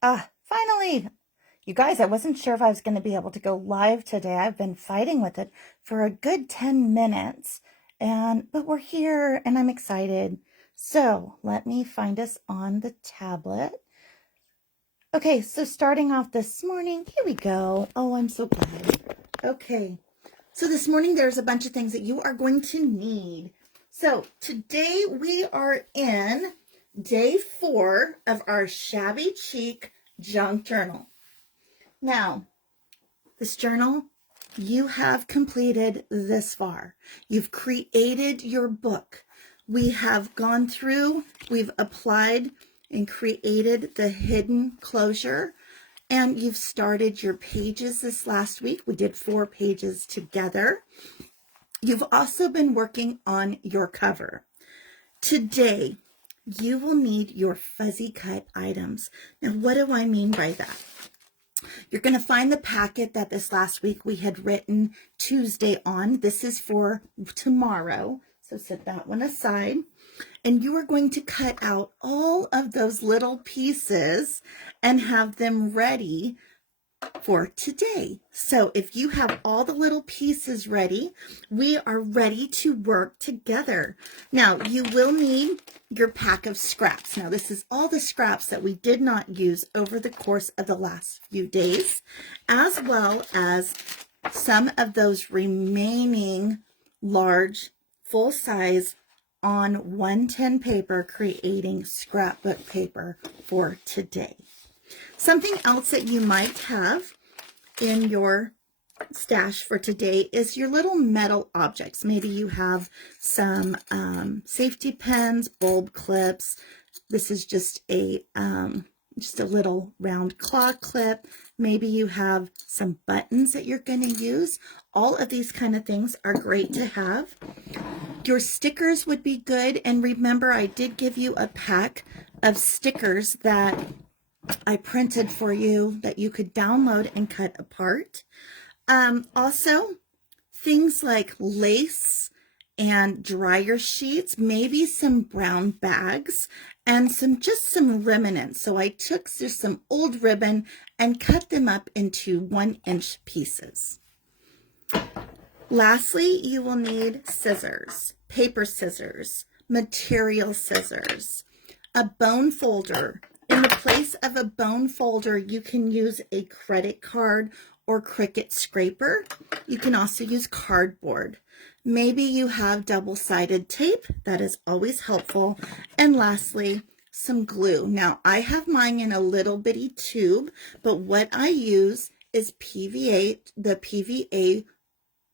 Finally! You guys, I wasn't sure if I was going to be able to go live today. I've been fighting with it for a good 10 minutes, but we're here and I'm excited. So let me find us on the tablet. Okay, so starting off this morning, here we go. Oh, I'm so glad. Okay, so this morning there's a bunch of things that you are going to need. So today we are in day 4 of our Shabby Chic junk journal. Now, this journal, you have completed this far. You've created your book. We have gone through, we've applied and created the hidden closure, and you've started your pages this last week. We did 4 pages together. You've also been working on your cover. Today, you will need your fuzzy cut items. Now, what do I mean by that? You're going to find the packet that this last week we had written Tuesday on. This is for tomorrow, so set that one aside. And you are going to cut out all of those little pieces and have them ready for today. So if you have all the little pieces ready, we are ready to work together. Now, you will need your pack of scraps. Now, this is all the scraps that we did not use over the course of the last few days, as well as some of those remaining large, full-size on 110 paper, creating scrapbook paper for today. Something else that you might have in your stash for today is your little metal objects. Maybe you have some safety pins, bulb clips. This is just a little round claw clip. Maybe you have some buttons that you're going to use. All of these kind of things are great to have. Your stickers would be good. And remember, I did give you a pack of stickers that I printed for you that you could download and cut apart. Also, things like lace and dryer sheets, maybe some brown bags, and just some remnants. So I took just some old ribbon and cut them up into 1-inch pieces. Lastly, you will need scissors, paper scissors, material scissors, a bone folder. In the place of a bone folder, you can use a credit card or Cricut scraper. You can also use cardboard. Maybe you have double-sided tape. That is always helpful. And lastly, some glue. Now, I have mine in a little bitty tube, but what I use is PVA, the PVA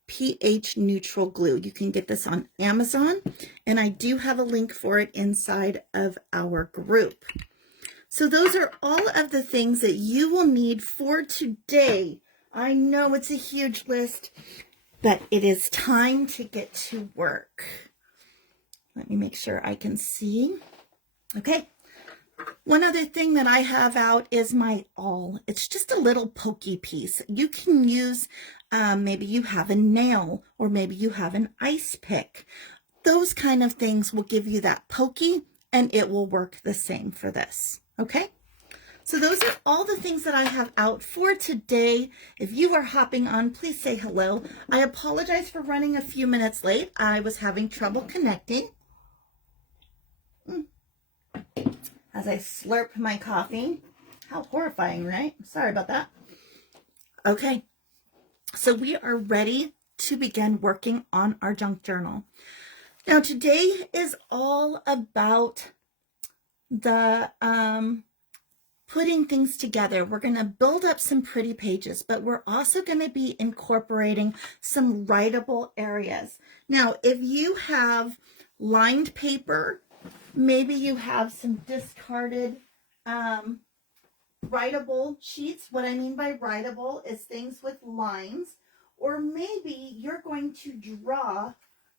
pH neutral glue. You can get this on Amazon, and I do have a link for it inside of our group. So those are all of the things that you will need for today. I know it's a huge list, but it is time to get to work. Let me make sure I can see. Okay. One other thing that I have out is my awl. It's just a little pokey piece. You can use, maybe you have a nail, or maybe you have an ice pick. Those kind of things will give you that pokey, and it will work the same for this. Okay, so those are all the things that I have out for today. If you are hopping on, please say hello. I apologize for running a few minutes late. I was having trouble connecting. As I slurp my coffee. How horrifying, right? Sorry about that. Okay, so we are ready to begin working on our junk journal. Now, today is all about the putting things together. We're going to build up some pretty pages, but we're also going to be incorporating some writable areas. Now, if you have lined paper, maybe you have some discarded writable sheets. What I mean by writable is things with lines, or maybe you're going to draw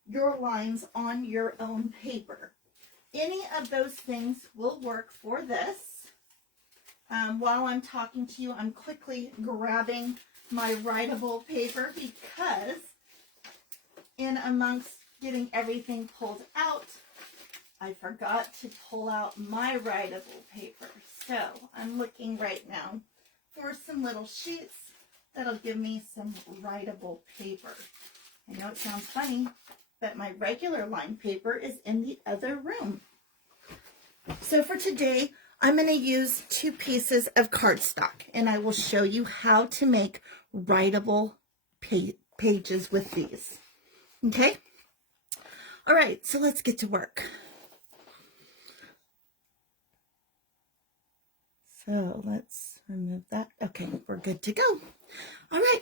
your lines on your own paper. Any of those things will work for this. While I'm talking to you, I'm quickly grabbing my writable paper because in amongst getting everything pulled out, I forgot to pull out my writable paper. So I'm looking right now for some little sheets that'll give me some writable paper. I know it sounds funny, but my regular lined paper is in the other room. So for today, I'm going to use 2 pieces of cardstock, and I will show you how to make writable pages with these. Okay? All right, so let's get to work. So let's remove that. Okay, we're good to go. All right.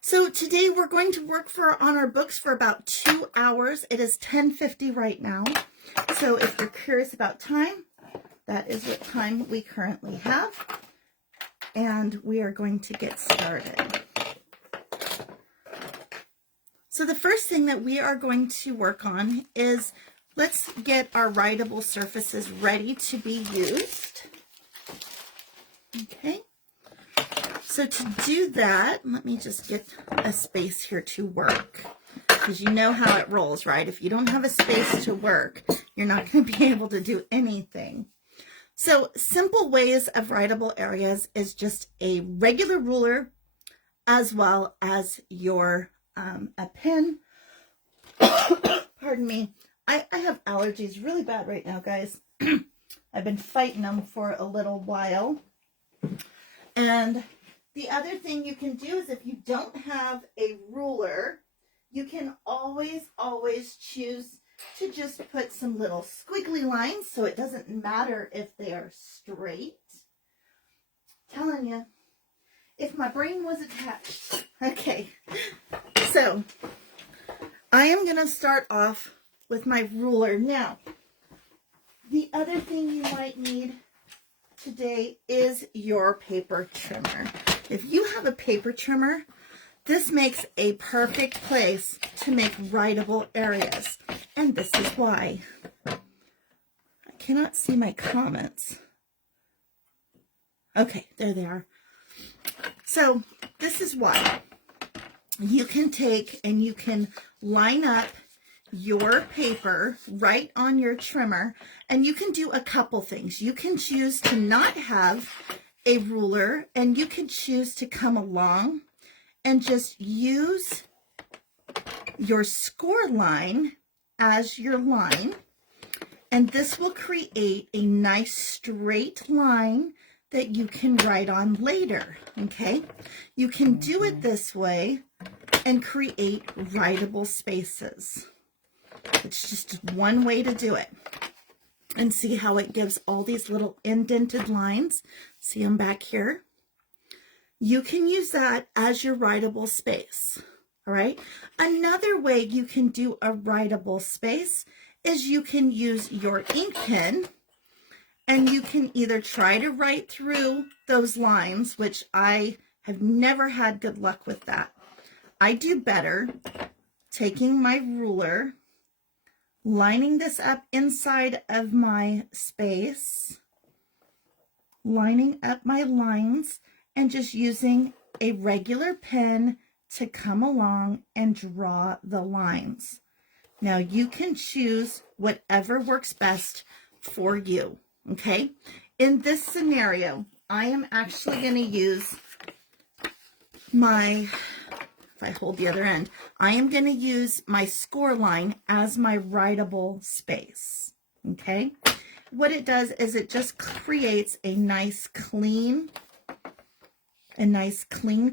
So today we're going to work on our books for about 2 hours. It is 10:50 right now. So if you're curious about time, that is what time we currently have. And we are going to get started. So the first thing that we are going to work on is let's get our writable surfaces ready to be used. Okay. So to do that, let me just get a space here to work, because you know how it rolls, right? If you don't have a space to work, you're not going to be able to do anything. So simple ways of writable areas is just a regular ruler as well as your a pen. Pardon me. I have allergies really bad right now, guys. I've been fighting them for a little while. And the other thing you can do is if you don't have a ruler, you can always choose to just put some little squiggly lines so it doesn't matter if they are straight. Telling you, if my brain was attached. Okay, so I am going to start off with my ruler. Now, the other thing you might need today is your paper trimmer. If you have a paper trimmer, this makes a perfect place to make writable areas. And this is why. I cannot see my comments. Okay, there they are. So this is why. You can take and you can line up your paper right on your trimmer, and you can do a couple things. You can choose to not have a ruler, and you can choose to come along and just use your score line as your line, and this will create a nice straight line that you can write on later. Okay, you can do it this way and create writable spaces. It's just one way to do it. And see how it gives all these little indented lines? See them back here? You can use that as your writable space. All right. Another way you can do a writable space is you can use your ink pen, and you can either try to write through those lines, which I have never had good luck with that. I do better taking my ruler, lining this up inside of my space, lining up my lines, and just using a regular pen to come along and draw the lines. Now you can choose whatever works best for you, okay? In this scenario, I am actually going to use my, if I hold the other end, I am going to use my score line as my writable space, okay? What it does is it just creates a nice clean,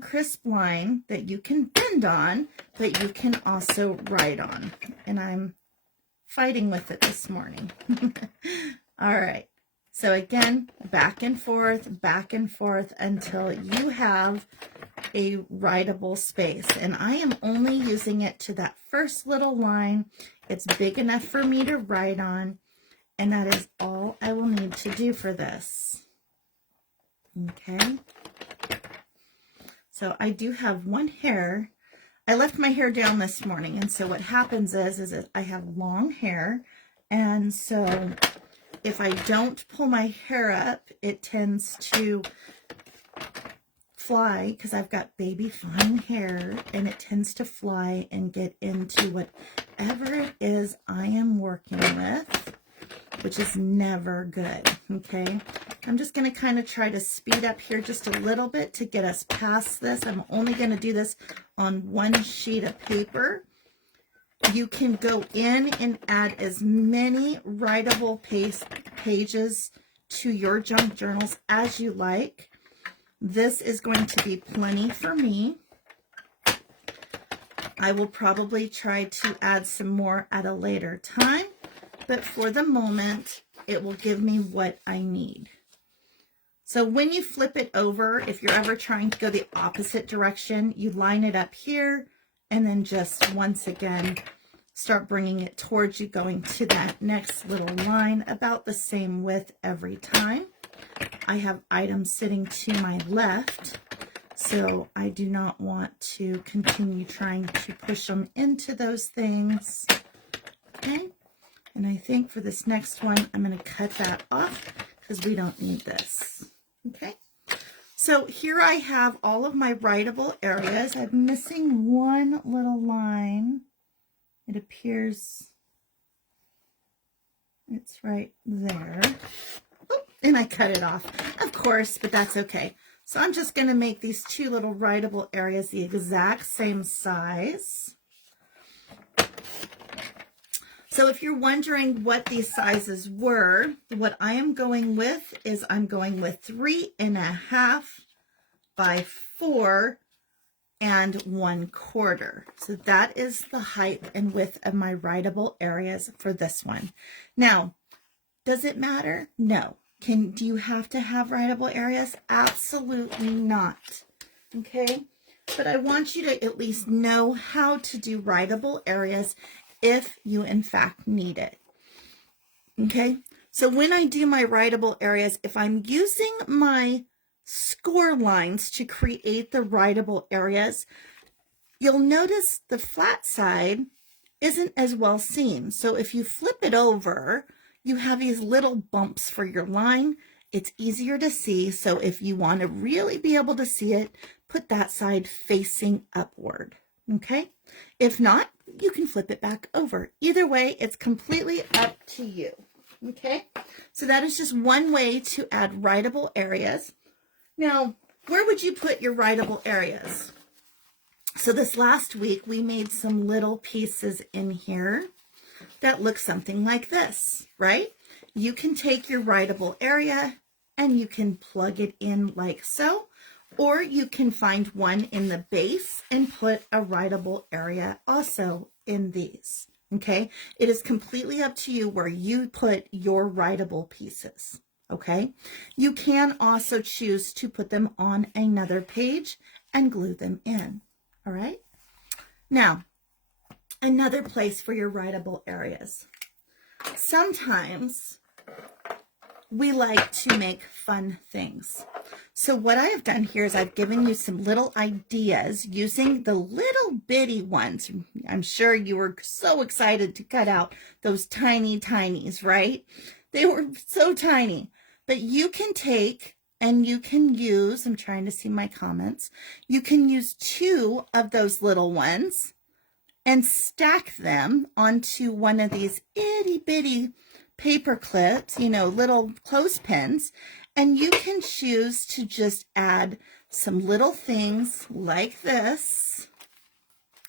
crisp line that you can bend on, but you can also write on. And I'm fighting with it this morning. All right. So again, back and forth until you have a writable space. And I am only using it to that first little line. It's big enough for me to write on. And that is all I will need to do for this. Okay. So I do have one hair. I left my hair down this morning. And so what happens is that I have long hair. And so if I don't pull my hair up, it tends to fly because I've got baby fine hair, and it tends to fly and get into whatever it is I am working with, which is never good, okay? I'm just going to kind of try to speed up here just a little bit to get us past this. I'm only going to do this on one sheet of paper. You can go in and add as many writable pages to your junk journals as you like. This is going to be plenty for me. I will probably try to add some more at a later time, but for the moment, it will give me what I need. So when you flip it over, if you're ever trying to go the opposite direction, you line it up here and then just once again, start bringing it towards you, going to that next little line, about the same width every time. I have items sitting to my left, so I do not want to continue trying to push them into those things. Okay, and I think for this next one, I'm going to cut that off because we don't need this. Okay, so here I have all of my writable areas. I'm missing one little line. It appears it's right there. Oop, and I cut it off, of course, but that's okay. So I'm just going to make these two little writable areas the exact same size. So if you're wondering what these sizes were, what I am going with is I'm going with 3.5 by 4 1/4. So that is the height and width of my writable areas for this one. Now, does it matter? No. Do you have to have writable areas? Absolutely not. Okay? But I want you to at least know how to do writable areas if you in fact need it. Okay? So when I do my writable areas, if I'm using my score lines to create the writable areas, you'll notice the flat side isn't as well seen. So if you flip it over, you have these little bumps for your line. It's easier to see. So if you want to really be able to see it, put that side facing upward. Okay? If not, you can flip it back over. Either way, it's completely up to you. Okay? So that is just one way to add writable areas. Now, where would you put your writable areas? So this last week, we made some little pieces in here that look something like this, right? You can take your writable area and you can plug it in like so, or you can find one in the base and put a writable area also in these, okay? It is completely up to you where you put your writable pieces. Okay, you can also choose to put them on another page and glue them in. All right. Now, another place for your writable areas. Sometimes we like to make fun things. So what I have done here is I've given you some little ideas using the little bitty ones. I'm sure you were so excited to cut out those tiny tinies, right? They were so tiny. But you can take and you can use, I'm trying to see my comments, you can use 2 of those little ones and stack them onto one of these itty bitty paper clips, you know, little clothespins, and you can choose to just add some little things like this.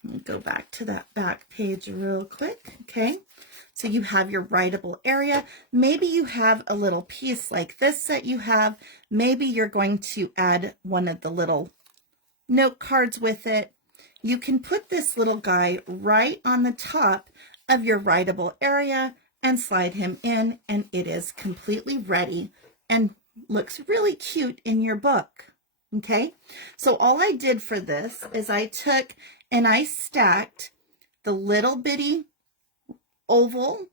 Let me go back to that back page real quick, okay? So you have your writable area. Maybe you have a little piece like this that you have. Maybe you're going to add one of the little note cards with it. You can put this little guy right on the top of your writable area and slide him in, and it is completely ready and looks really cute in your book. Okay, so all I did for this is I took and I stacked the little bitty oval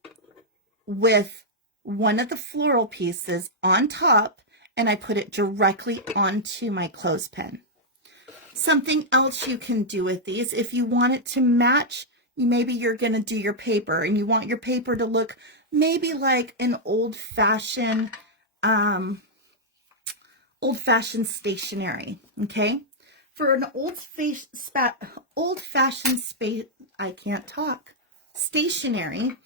with one of the floral pieces on top, and I put it directly onto my clothespin. Something else you can do with these, if you want it to match, maybe you're going to do your paper and you want your paper to look maybe like an old-fashioned old-fashioned stationery, okay? For an old-fashioned stationery,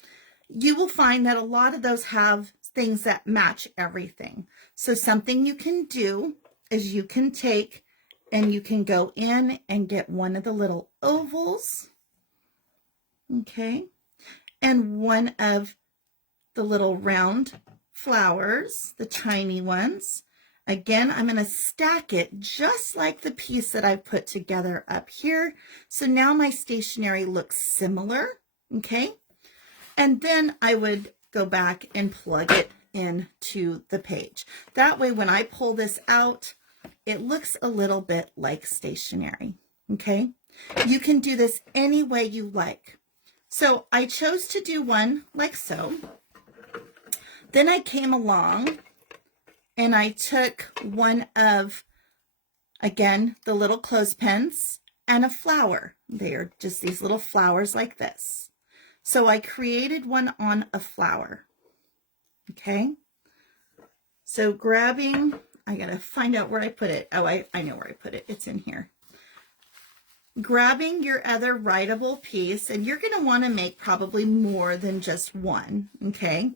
you will find that a lot of those have things that match everything. So something you can do is you can take and you can go in and get one of the little ovals, okay, and one of the little round flowers, the tiny ones. Again, I'm going to stack it just like the piece that I put together up here. So now my stationery looks similar, okay? And then I would go back and plug it into the page. That way, when I pull this out, it looks a little bit like stationery, okay? You can do this any way you like. So I chose to do one like so. Then I came along and I took one of, again, the little clothespins and a flower. They are just these little flowers like this. So I created one on a flower, okay? So grabbing, I gotta find out where I put it. Oh, I know where I put it. It's in here. Grabbing your other writable piece, and you're gonna wanna make probably more than just one, okay?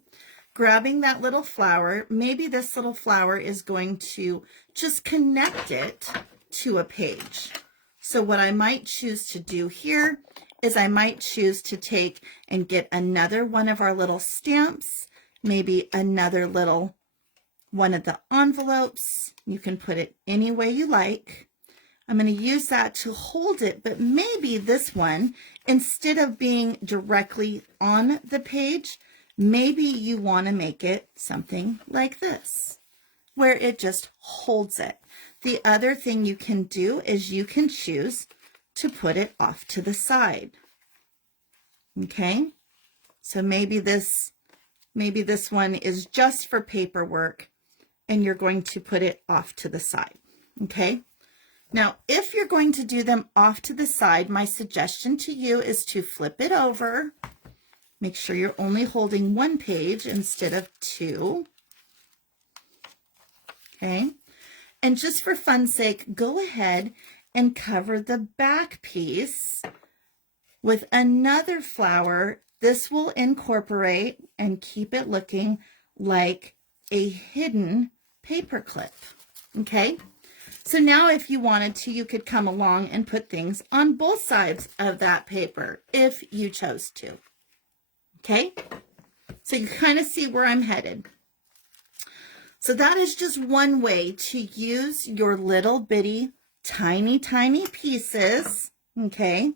Grabbing that little flower, maybe this little flower is going to just connect it to a page. So what I might choose to do here is I might choose to take and get another one of our little stamps, maybe another little one of the envelopes. You can put it any way you like. I'm going to use that to hold it, but maybe this one, instead of being directly on the page, maybe you want to make it something like this, where it just holds it. The other thing you can do is you can choose to put it off to the side. Okay, so maybe this one is just for paperwork and you're going to put it off to the side. Okay, now if you're going to do them off to the side, my suggestion to you is to flip it over. Make sure you're only holding one page instead of two. Okay, and just for fun's sake, go ahead and cover the back piece with another flower. This will incorporate and keep it looking like a hidden paper clip. Okay, so now if you wanted to, you could come along and put things on both sides of that paper if you chose to. Okay, so you kind of see where I'm headed. So that is just one way to use your little bitty tiny pieces. Okay,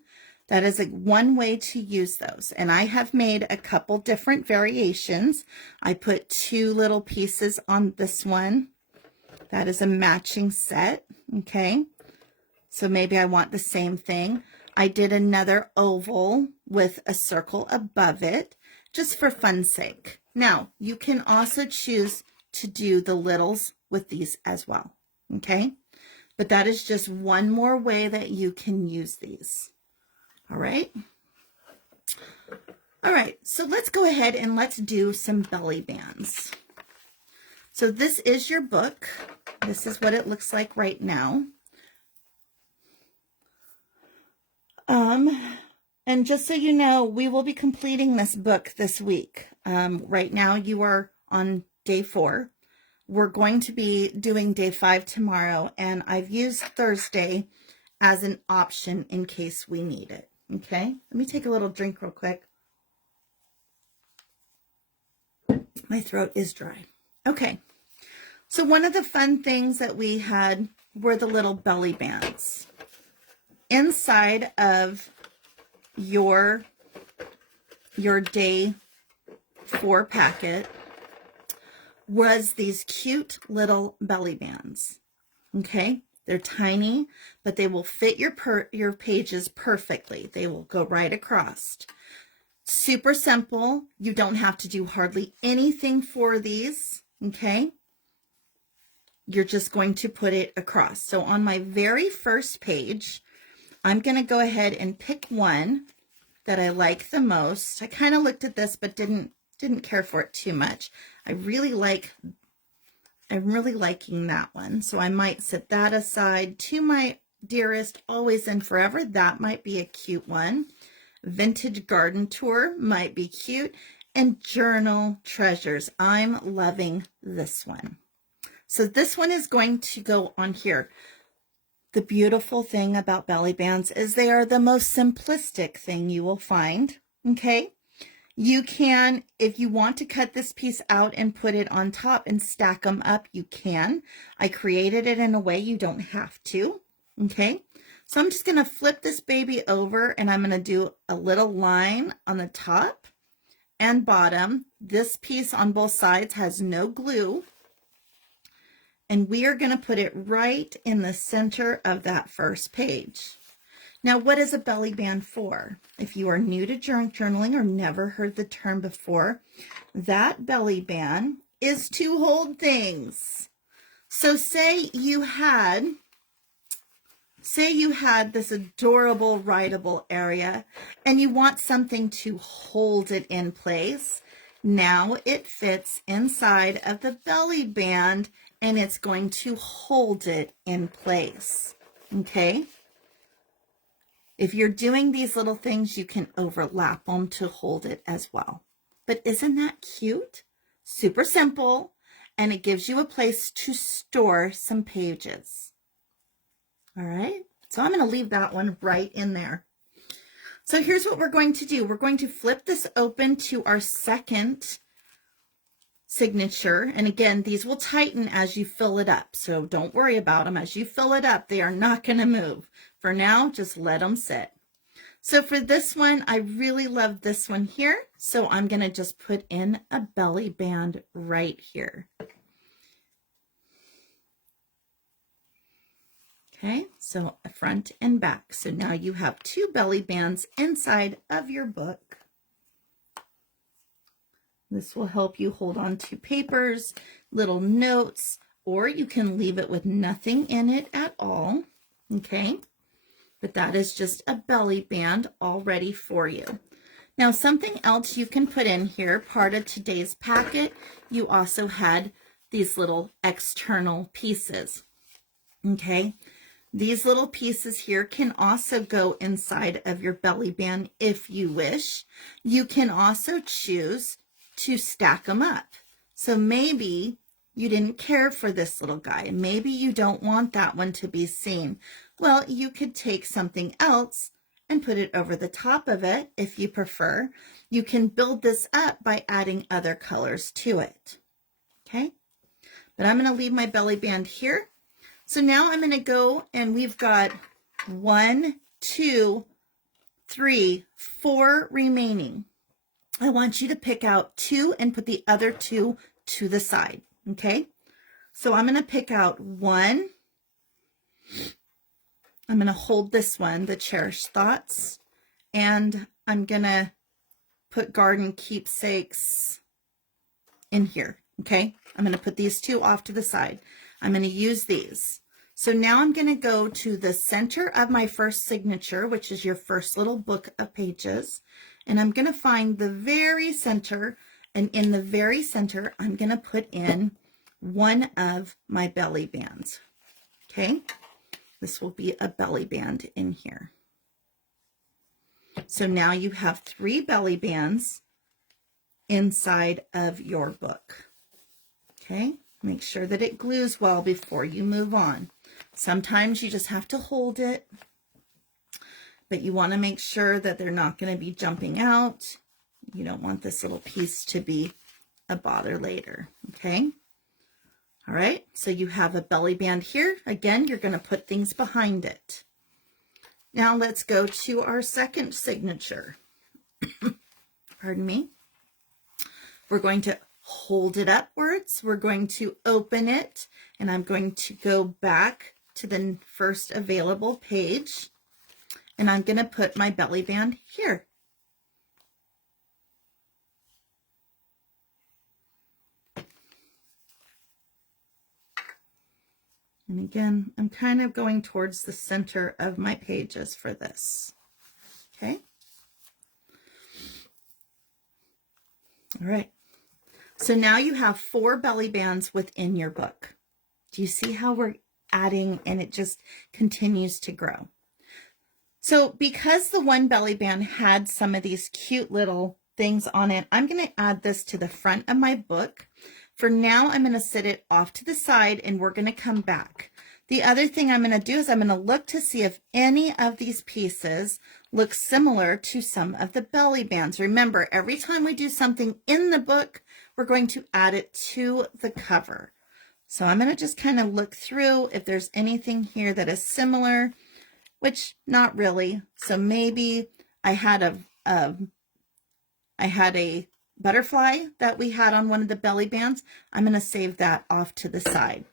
that is one way to use those. And I have made a couple different variations. I put two little pieces on this one. That is a matching set. Okay, so maybe I want the same thing. I did another oval with a circle above it, just for fun's sake. Now, you can also choose to do the littles with these as well, okay? But that is just one more way that you can use these, all right? All right, so let's go ahead and let's do some belly bands. So this is your book. This is what it looks like right now. And just so you know, we will be completing this book this week. Right now you are on day 4. We're going to be doing day 5 tomorrow, and I've used Thursday as an option in case we need it. Okay, let me take a little drink real quick. My throat is dry. Okay, so one of the fun things that we had were the little belly bands. Inside of your day 4 packet was these cute little belly bands. Okay, they're tiny, but they will fit your pages perfectly. They will go right across. Super simple. You don't have to do hardly anything for these. Okay, you're just going to put it across. So on my very first page, I'm going to go ahead and pick one that I like the most. I kind of looked at this, but didn't care for it too much. I really like I'm really liking that one. So I might set that aside. To my dearest, always and forever. That might be a cute one. Vintage garden tour might be cute. And journal treasures. I'm loving this one. So this one is going to go on here. The beautiful thing about belly bands is they are the most simplistic thing you will find. Okay. You can, if you want to cut this piece out and put it on top and stack them up, you can. I created it in a way you don't have to. Okay. So I'm just going to flip this baby over and I'm going to do a little line on the top and bottom. This piece on both sides has no glue. And we are going to put it right in the center of that first page. Now, what is a belly band for? If you are new to journaling or never heard the term before, that belly band is to hold things. So say you had this adorable writable area and you want something to hold it in place. Now it fits inside of the belly band and it's going to hold it in place. Okay? If you're doing these little things, you can overlap them to hold it as well. But isn't that cute? Super simple, and it gives you a place to store some pages. All right, so I'm going to leave that one right in there. So here's what we're going to do. We're going to flip this open to our second signature. And again, these will tighten as you fill it up. So don't worry about them. As you fill it up, they are not going to move. For now, just let them sit. So for this one, I really love this one here. So I'm going to just put in a belly band right here. Okay, so a front and back. So now you have two belly bands inside of your book. This will help you hold on to papers, little notes, or you can leave it with nothing in it at all. Okay, but that is just a belly band all ready for you. Now, something else you can put in here, part of today's packet, you also had these little external pieces. Okay, these little pieces here can also go inside of your belly band if you wish. You can also choose to stack them up. So maybe you didn't care for this little guy. Maybe you don't want that one to be seen. Well, you could take something else and put it over the top of it if you prefer. You can build this up by adding other colors to it. Okay, but I'm going to leave my belly band here. So now I'm going to go and we've got 1, 2, 3, 4 remaining. I want you to pick out 2 and put the other 2 to the side. Okay, so I'm going to pick out 1. I'm going to hold this one, the Cherished Thoughts, and I'm going to put Garden Keepsakes in here. Okay, I'm going to put these 2 off to the side. I'm going to use these. So now I'm going to go to the center of my first signature, which is your first little book of pages. And I'm going to find the very center. And in the very center, I'm going to put in one of my belly bands. Okay. This will be a belly band in here. So now you have 3 belly bands inside of your book. Okay. Make sure that it glues well before you move on. Sometimes you just have to hold it, but you want to make sure that they're not going to be jumping out. You don't want this little piece to be a bother later. Okay. All right. So you have a belly band here. Again, you're going to put things behind it. Now let's go to our second signature. Pardon me. We're going to hold it upwards. We're going to open it, and I'm going to go back to the first available page, and I'm going to put my belly band here. And again, I'm kind of going towards the center of my pages for this. Okay. All right. So now you have 4 belly bands within your book. Do you see how we're adding and it just continues to grow? So because the one belly band had some of these cute little things on it, I'm going to add this to the front of my book. For now, I'm going to sit it off to the side and we're going to come back. The other thing I'm going to do is I'm going to look to see if any of these pieces look similar to some of the belly bands. Remember, every time we do something in the book, we're going to add it to the cover. So I'm going to just kind of look through if there's anything here that is similar, which not really. So maybe I had a butterfly that we had on one of the belly bands. I'm going to save that off to the side.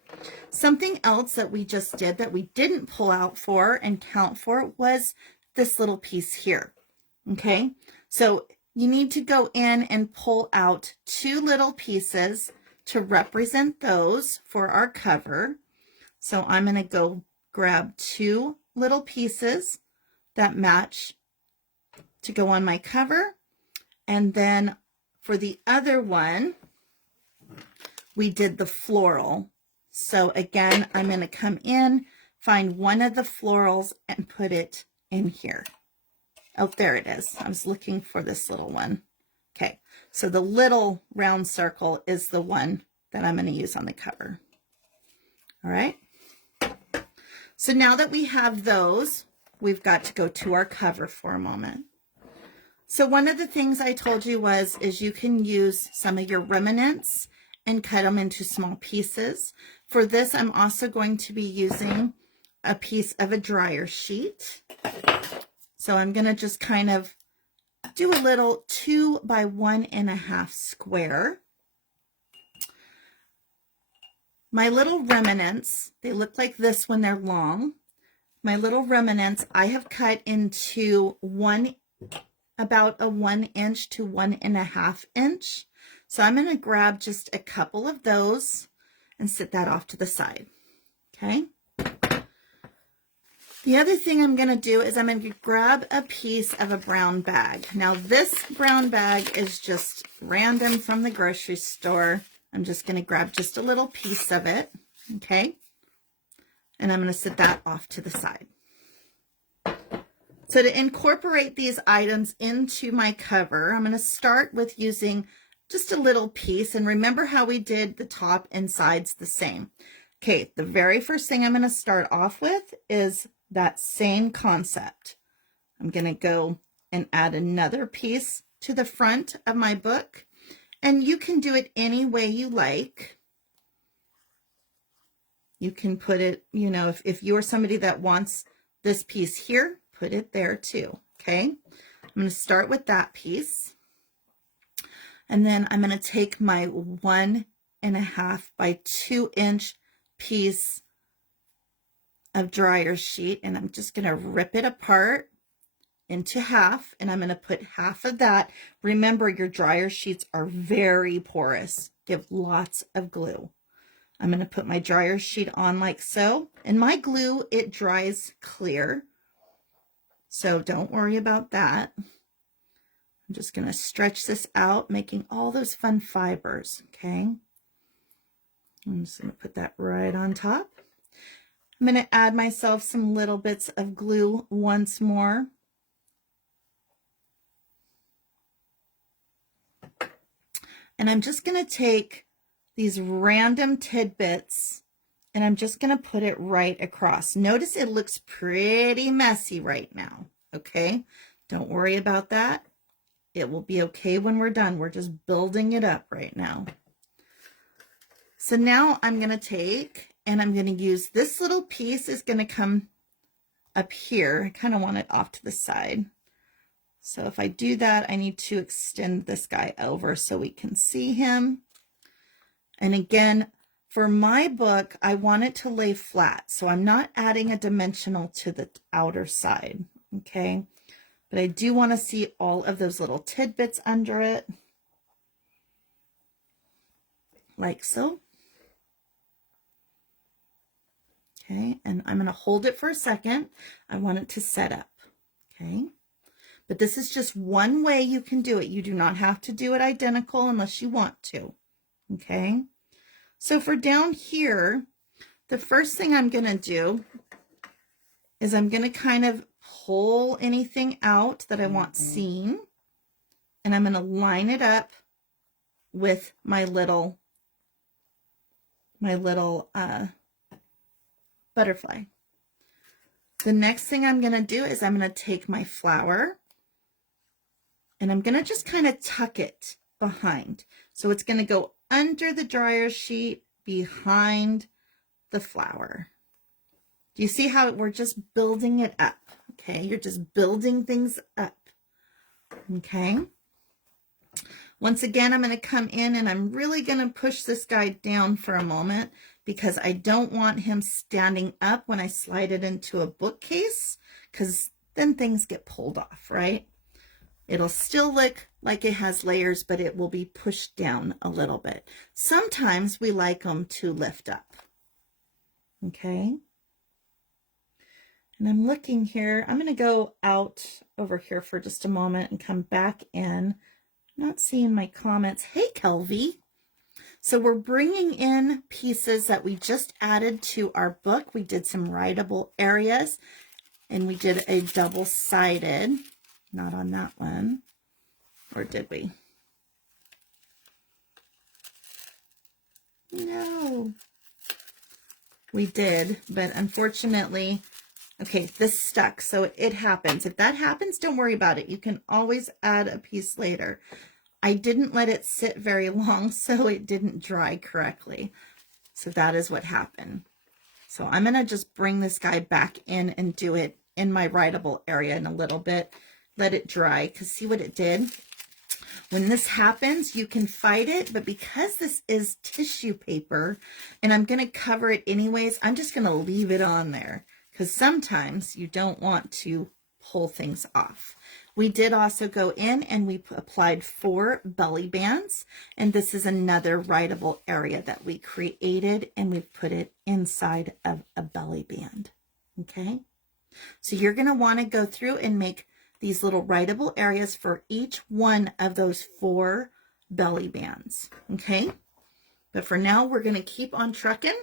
Something else that we just did that we didn't pull out for and count for was this little piece here. Okay, so you need to go in and pull out 2 little pieces to represent those for our cover. So I'm going to go grab 2 little pieces that match to go on my cover. And then for the other one, we did the floral. So again, I'm going to come in, find one of the florals and put it in here. Oh, there it is. I was looking for this little one. Okay, so the little round circle is the one that I'm going to use on the cover. All right. So now that we have those, we've got to go to our cover for a moment. So one of the things I told you is you can use some of your remnants and cut them into small pieces. For this, I'm also going to be using a piece of a dryer sheet. So I'm going to just kind of do a little 2 by 1.5 square. My little remnants, they look like this when they're long. My little remnants, I have cut into about a 1 inch to 1.5 inch. So I'm going to grab just a couple of those and sit that off to the side. Okay. The other thing I'm going to do is I'm going to grab a piece of a brown bag. Now this brown bag is just random from the grocery store. I'm just going to grab just a little piece of it. Okay. And I'm going to sit that off to the side. So to incorporate these items into my cover, I'm going to start with using just a little piece. And remember how we did the top and sides the same. Okay, the very first thing I'm going to start off with is that same concept. I'm going to go and add another piece to the front of my book. And you can do it any way you like. You can put it, you know, if you're somebody that wants this piece here, put it there too, okay? I'm going to start with that piece. And then I'm going to take my 1.5 by 2 inch piece of dryer sheet, and I'm just going to rip it apart into half, and I'm going to put half of that. Remember, your dryer sheets are very porous. Give lots of glue. I'm going to put my dryer sheet on like so, and my glue, it dries clear. So don't worry about that. I'm just going to stretch this out, making all those fun fibers, okay? I'm just going to put that right on top. I'm going to add myself some little bits of glue once more. And I'm just going to take these random tidbits and I'm just going to put it right across. Notice it looks pretty messy right now, okay? Don't worry about that. It will be okay when we're done. We're just building it up right now. So now I'm going to take and I'm going to use this little piece is going to come up here. I kind of want it off to the side. So if I do that, I need to extend this guy over so we can see him. And again, for my book, I want it to lay flat. So I'm not adding a dimensional to the outer side, okay? But I do want to see all of those little tidbits under it, like so. Okay, and I'm going to hold it for a second. I want it to set up, okay? But this is just one way you can do it. You do not have to do it identical unless you want to, Okay, so for down here, the first thing I'm going to do is I'm going to kind of pull anything out that I want seen, and I'm going to line it up with my little butterfly. The next thing I'm going to do is I'm going to take my flower and I'm going to just kind of tuck it behind. So it's going to go under the dryer sheet behind the flower. Do you see how we're just building it up? Okay, you're just building things up. Okay. Once again, I'm going to come in and I'm really going to push this guy down for a moment because I don't want him standing up when I slide it into a bookcase, because then things get pulled off, right? It'll still look like it has layers, but it will be pushed down a little bit. Sometimes we like them to lift up. Okay. And I'm looking here. I'm going to go out over here for just a moment and come back in. Not seeing my comments. Hey, Kelvy. So we're bringing in pieces that we just added to our book. We did some writable areas and we did a double-sided, not on that one, or did we? No, we did, but unfortunately, okay, this stuck, so it happens. If that happens, don't worry about it. You can always add a piece later. I didn't let it sit very long, so it didn't dry correctly. So that is what happened. So I'm going to just bring this guy back in and do it in my writable area in a little bit. Let it dry, because see what it did? When this happens, you can fight it, but because this is tissue paper, and I'm going to cover it anyways, I'm just going to leave it on there, because sometimes you don't want to pull things off. We did also go in and we applied 4 belly bands, and this is another writable area that we created, and we've put it inside of a belly band. Okay, so you're going to want to go through and make these little writable areas for each one of those 4 belly bands. Okay, but for now we're going to keep on trucking.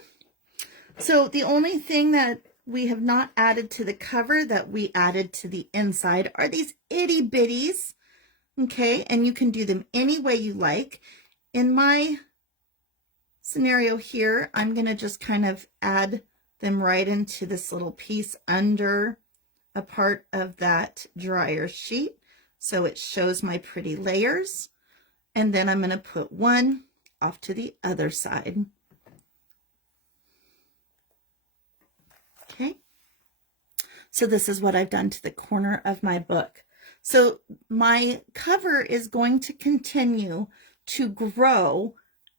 So the only thing that we have not added to the cover that we added to the inside are these itty bitties. Okay, and you can do them any way you like. In my scenario here, I'm going to just kind of add them right into this little piece under a part of that dryer sheet, so it shows my pretty layers. And then I'm going to put one off to the other side. Okay, so this is what I've done to the corner of my book. So my cover is going to continue to grow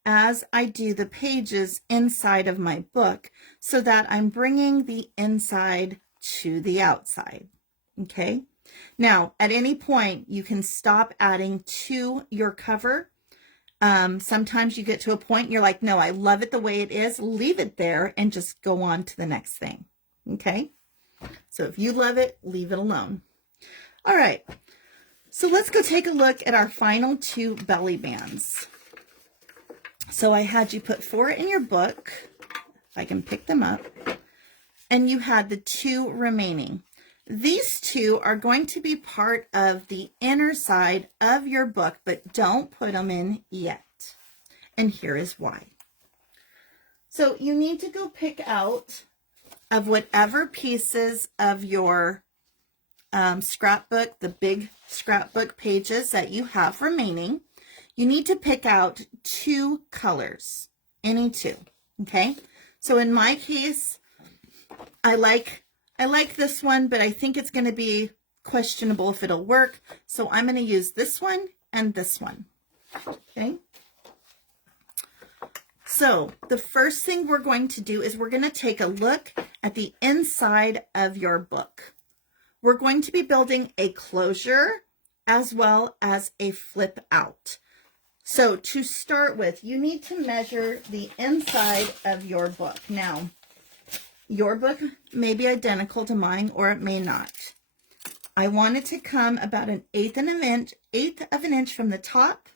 as I do the pages inside of my book, so that I'm bringing the inside to the outside. Okay, now at any point you can stop adding to your cover. Sometimes you get to a point and you're like, no, I love it the way it is. Leave it there and just go on to the next thing. Okay, so if you love it, leave it alone. All right, so let's go take a look at our final 2 belly bands. So I had you put 4 in your book, if I can pick them up, and you had the 2 remaining. These 2 are going to be part of the inner side of your book, but don't put them in yet. And here is why. So you need to go pick out of whatever pieces of your scrapbook, the big scrapbook pages that you have remaining, you need to pick out 2 colors, any 2, okay? So in my case, I like this one, but I think it's going to be questionable if it'll work. So I'm going to use this one and this one. Okay. So the first thing we're going to do is we're going to take a look at the inside of your book. We're going to be building a closure as well as a flip out. So to start with, you need to measure the inside of your book. Now, your book may be identical to mine or it may not. I want it to come about an eighth of an inch from the top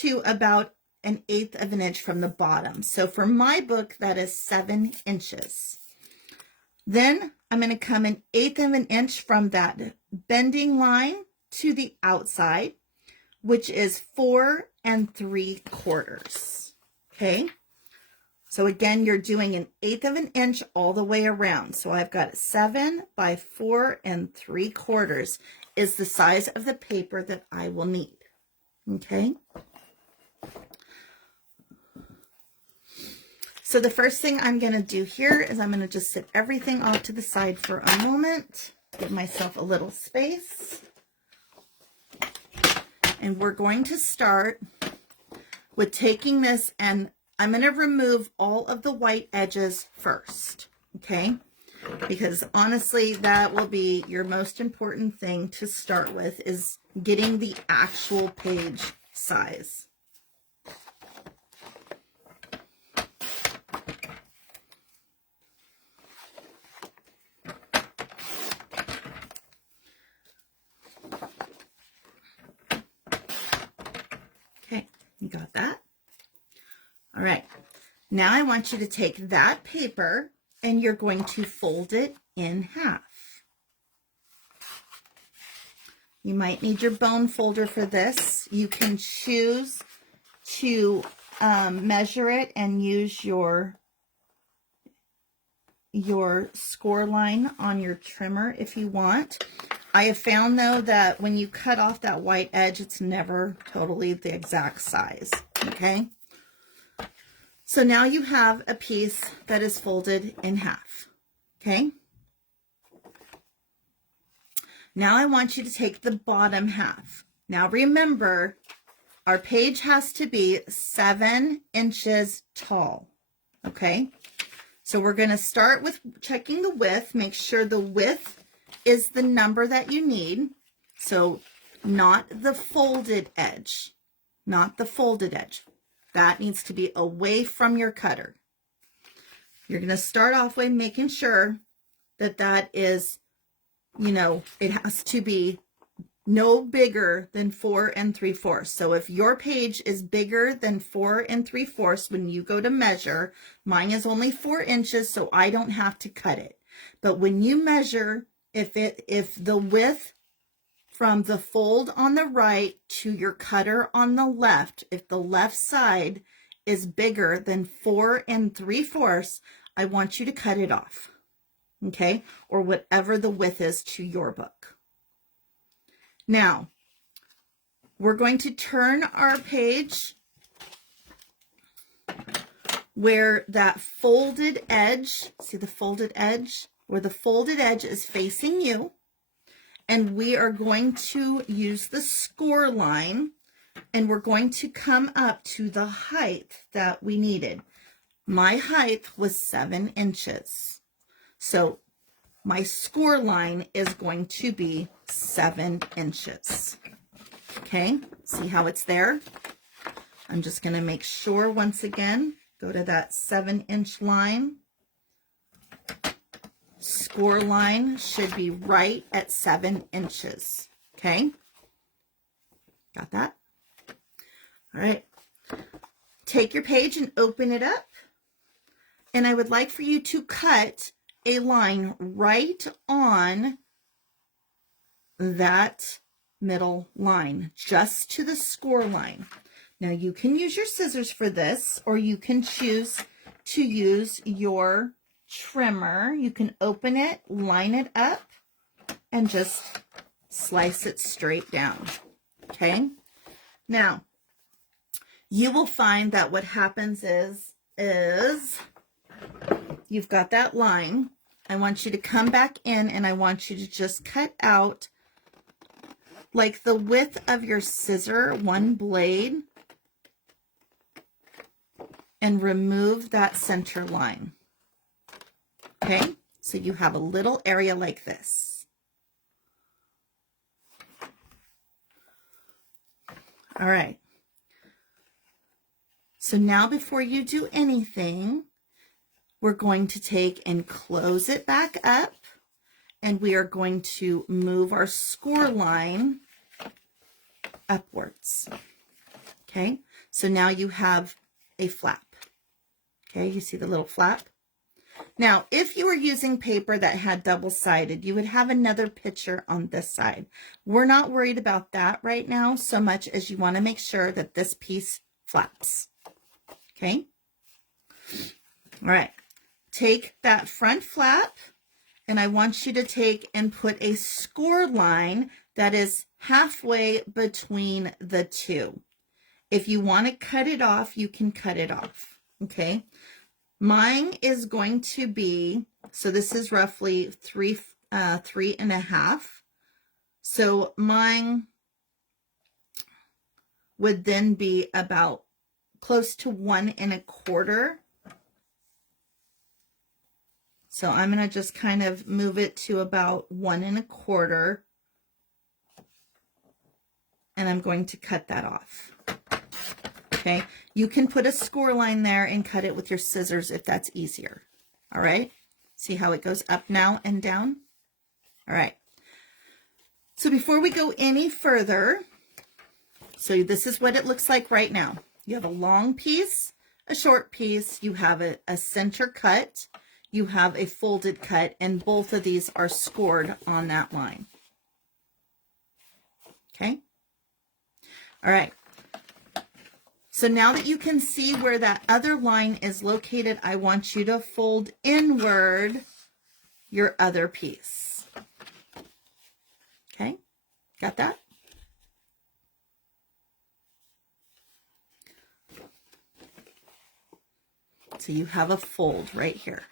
to about 1/8 of an inch from the bottom. So for my book, that is 7 inches. Then I'm going to come 1/8 of an inch from that bending line to the outside, which is 4 3/4. Okay. So again, you're doing 1/8 of an inch all the way around. So I've got 7 by 4 3/4 is the size of the paper that I will need. Okay. So the first thing I'm going to do here is I'm going to just set everything off to the side for a moment, give myself a little space. And we're going to start with taking this, and I'm going to remove all of the white edges first, okay? Because honestly, that will be your most important thing to start with, is getting the actual page size. Okay, you got that? All right, now I want you to take that paper and you're going to fold it in half. You might need your bone folder for this. You can choose to measure it and use your score line on your trimmer if you want. I have found though that when you cut off that white edge, it's never totally the exact size, okay? So now you have a piece that is folded in half, okay? Now I want you to take the bottom half. Now remember, our page has to be 7 inches tall, okay? So we're going to start with checking the width. Make sure the width is the number that you need. So not the folded edge, not the folded edge. That needs to be away from your cutter. You're going to start off with making sure that that is, you know, it has to be no bigger than 4 3/4. So if your page is bigger than 4 3/4 when you go to measure, mine is only 4 inches, so I don't have to cut it. But when you measure, if the width from the fold on the right to your cutter on the left, if the left side is bigger than 4 3/4, I want you to cut it off, okay? Or whatever the width is to your book. Now, we're going to turn our page where that folded edge, see the folded edge? Where the folded edge is facing you. And we are going to use the score line, and we're going to come up to the height that we needed. My height was 7 inches. So my score line is going to be 7 inches. Okay, see how it's there? I'm just going to make sure once again, go to that 7-inch line. Score line should be right at 7 inches. Okay, got that? All right, take your page and open it up. And I would like for you to cut a line right on that middle line, just to the score line. Now you can use your scissors for this, or you can choose to use your trimmer. You can open it, line it up, and just slice it straight down. Okay? Now, you will find that what happens is you've got that line. I want you to come back in, and I want you to just cut out like the width of your scissor, one blade, and remove that center line. Okay, so you have a little area like this. All right. So now before you do anything, we're going to take and close it back up, and we are going to move our score line upwards. Okay, So now you have a flap. Okay, you see the little flap? Now, if you were using paper that had double-sided, you would have another picture on this side. We're not worried about that right now so much as you want to make sure that this piece flaps. Okay? All right. Take that front flap, and I want you to take and put a score line that is halfway between the two. If you want to cut it off, you can cut it off. Okay? Mine is going to be, so this is roughly 3.5. So mine would then be about close to 1.25. So I'm going to just kind of move it to about 1.25. And I'm going to cut that off. Okay, you can put a score line there and cut it with your scissors if that's easier. All right, see how it goes up now and down? All right, so before we go any further, so this is what it looks like right now. You have a long piece, a short piece, you have a center cut, you have a folded cut, and both of these are scored on that line. Okay, all right. So now that you can see where that other line is located, I want you to fold inward your other piece. Okay, got that? So you have a fold right here.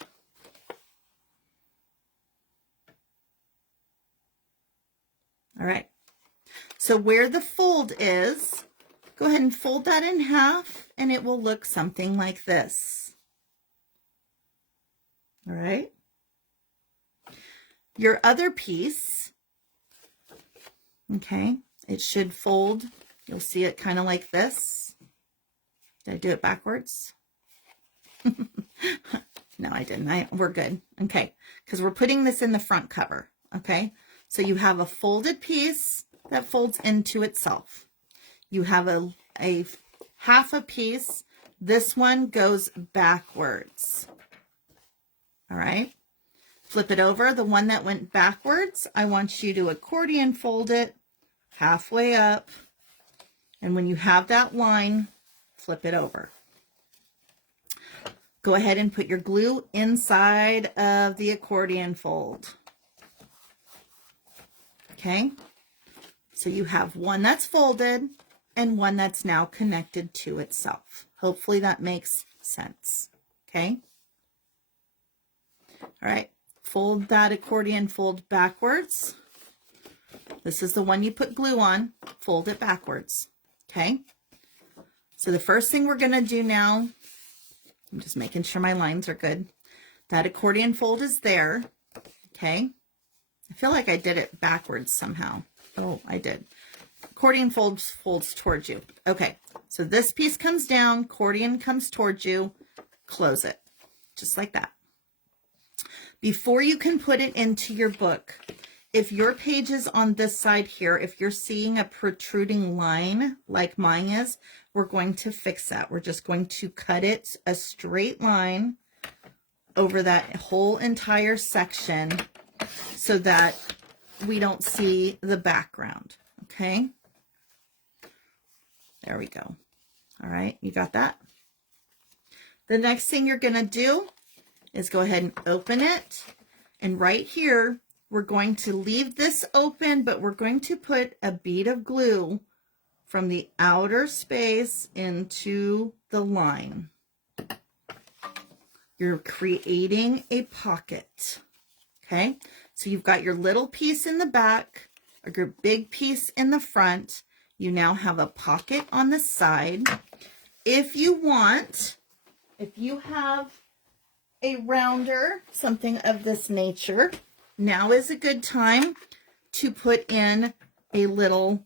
All right, so where the fold is, go ahead and fold that in half, and it will look something like this. All right. Your other piece, okay, it should fold. You'll see it kind of like this. Did I do it backwards? No, I didn't. We're good. Okay, because we're putting this in the front cover. Okay, so you have a folded piece that folds into itself. You have a half a piece. This one goes backwards. All right. Flip it over. The one that went backwards, I want you to accordion fold it halfway up. And when you have that line, flip it over. Go ahead and put your glue inside of the accordion fold. Okay. So you have one that's folded and one that's now connected to itself. Hopefully that makes sense. Okay. All right. Fold that accordion fold backwards. This is the one you put glue on. Fold it backwards. Okay. So the first thing we're going to do now, I'm just making sure my lines are good. That accordion fold is there. Okay. I feel like I did it backwards somehow. Oh, I did. Accordion folds towards you. Okay, so this piece comes down, accordion comes towards you, close it, just like that. Before you can put it into your book, if your page is on this side here, if you're seeing a protruding line like mine is, we're going to fix that. We're just going to cut it a straight line over that whole entire section so that we don't see the background. Okay. There we go. All right, you got that? The next thing you're going to do is go ahead and open it. And right here, we're going to leave this open, but we're going to put a bead of glue from the outer space into the line. You're creating a pocket. Okay, so you've got your little piece in the back, or your big piece in the front. You now have a pocket on the side. If you want, if you have a rounder, something of this nature, now is a good time to put in a little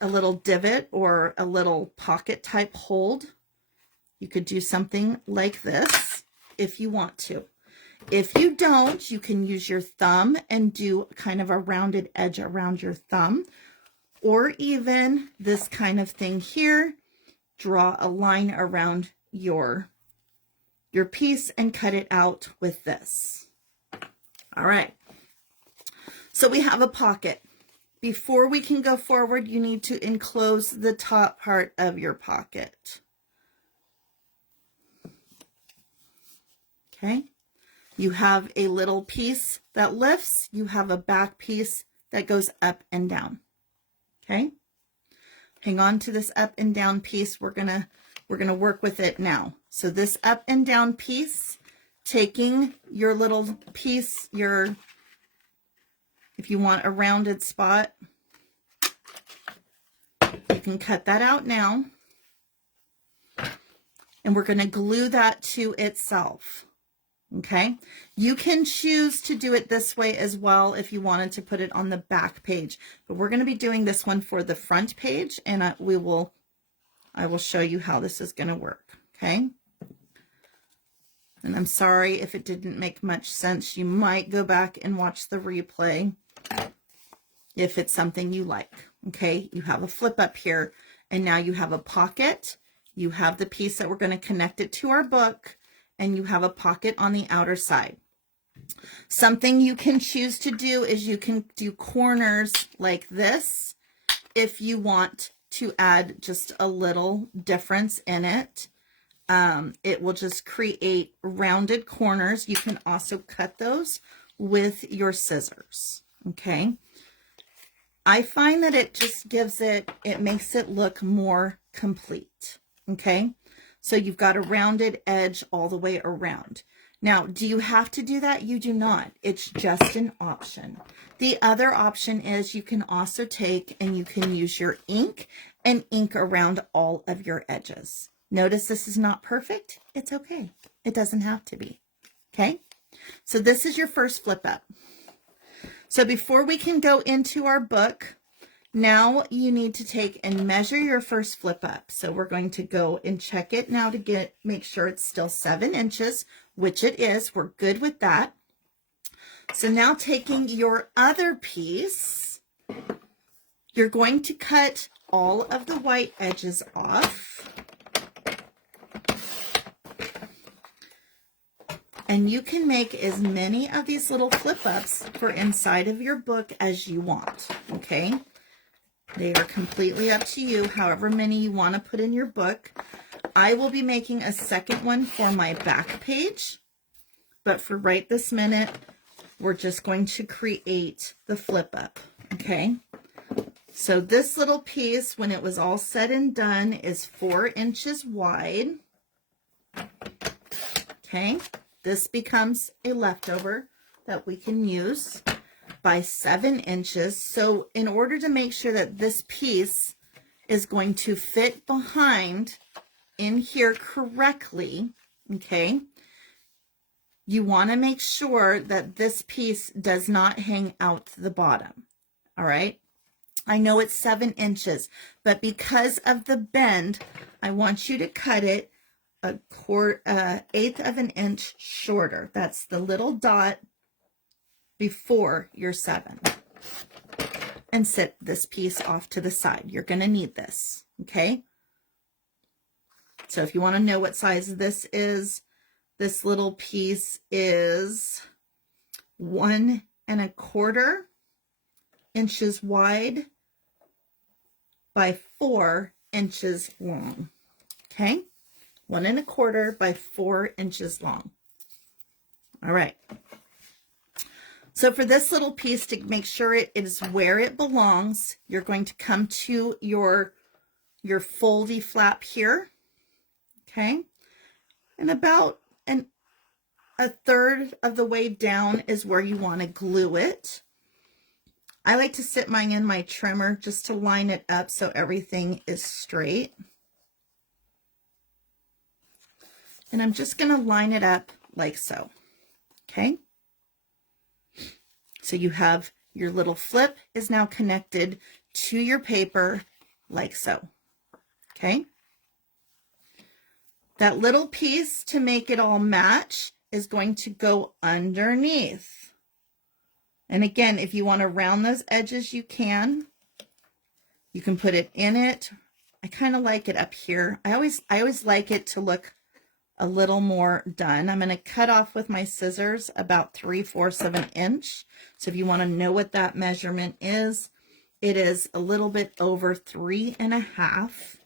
divot or a little pocket type hold. You could do something like this if you want to. If you don't, you can use your thumb and do kind of a rounded edge around your thumb, or even this kind of thing here. draw a line around your piece and cut it out with this. All right. So we have a pocket. Before we can go forward, you need to enclose the top part of your pocket. Okay. You have a little piece that lifts. You have a back piece that goes up and down. Okay. Hang on to this up and down piece. We're gonna work with it now. So this up and down piece, taking your little piece, if you want a rounded spot, you can cut that out now. And we're going to glue that to itself. Okay. You can choose to do it this way as well if you wanted to put it on the back page, but we're going to be doing this one for the front page, and I will show you how this is going to work. Okay. And I'm sorry if it didn't make much sense. You might go back and watch the replay if it's something you like. Okay. You have a flip up here, and now you have a pocket. You have the piece that we're going to connect it to our book, and you have a pocket on the outer side. Something you can choose to do is you can do corners like this if you want to add just a little difference in it. It will just create rounded corners. You can also cut those with your scissors. Okay. I find that it just it makes it look more complete. Okay. So you've got a rounded edge all the way around. Now, do you have to do that? You do not. It's just an option. The other option is you can also take and you can use your ink and ink around all of your edges. Notice this is not perfect. It's okay. It doesn't have to be. Okay. So this is your first flip up. So before we can go into our book, now you need to take and measure your first flip up. So we're going to go and check it now to make sure it's still 7 inches, which it is. We're good with that. So now taking your other piece, you're going to cut all of the white edges off. And you can make as many of these little flip ups for inside of your book as you want. Okay. They are completely up to you, however many you want to put in your book. I will be making a second one for my back page, but for right this minute, we're just going to create the flip up, okay? So this little piece, when it was all said and done, is 4 inches wide, okay? This becomes a leftover that we can use by 7 inches. So in order to make sure that this piece is going to fit behind in here correctly, okay, you want to make sure that this piece does not hang out the bottom. All right. I know it's 7 inches, but because of the bend, I want you to cut it a 1/8 of an inch shorter. That's the little dot before your 7. And set this piece off to the side. You're going to need this, okay? So if you want to know what size this is, this little piece is 1 1/4 inches wide by 4 inches long, okay? 1 1/4 by 4 inches long. All right. So for this little piece, to make sure it is where it belongs, you're going to come to your foldy flap here, okay? And about a 1/3 of the way down is where you want to glue it. I like to sit mine in my trimmer just to line it up so everything is straight. And I'm just going to line it up like so, okay? So you have your little flip is now connected to your paper like so, okay? That little piece, to make it all match, is going to go underneath. And again, if you want to round those edges, you can. You can put it in it, I kind of like it up here. I always like it to look a little more done. I'm going to cut off with my scissors about 3/4 of an inch. So if you want to know what that measurement is, it is a little bit over 3.5.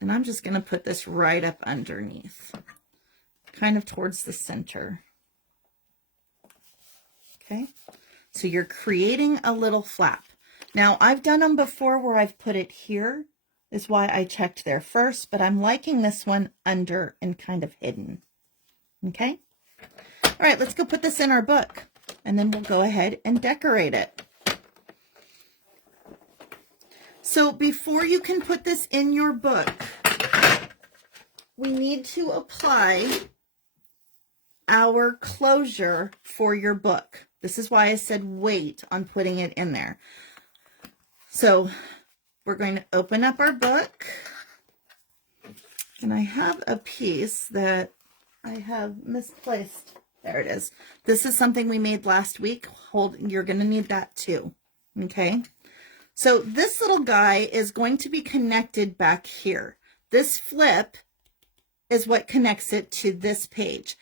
And I'm just going to put this right up underneath, kind of towards the center. Okay, so you're creating a little flap. Now, I've done them before where I've put it here, is why I checked there first, but I'm liking this one under and kind of hidden. Okay, all right, let's go put this in our book, and then we'll go ahead and decorate it. So before you can put this in your book, we need to apply our closure for your book. This is why I said wait on putting it in there. So we're going to open up our book, and I have a piece that I have misplaced. There it is. This is something we made last week. You're going to need that too. Okay. So this little guy is going to be connected back here. This flip is what connects it to this page.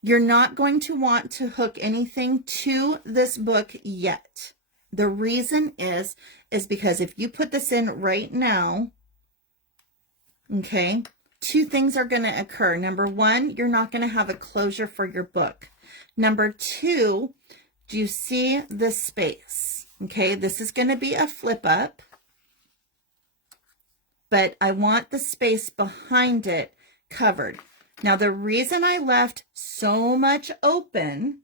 You're not going to want to hook anything to this book yet. The reason is because if you put this in right now, okay, two things are going to occur. Number one, you're not going to have a closure for your book. Number two, do you see this space? Okay, this is going to be a flip up, but I want the space behind it covered. Now, the reason I left so much open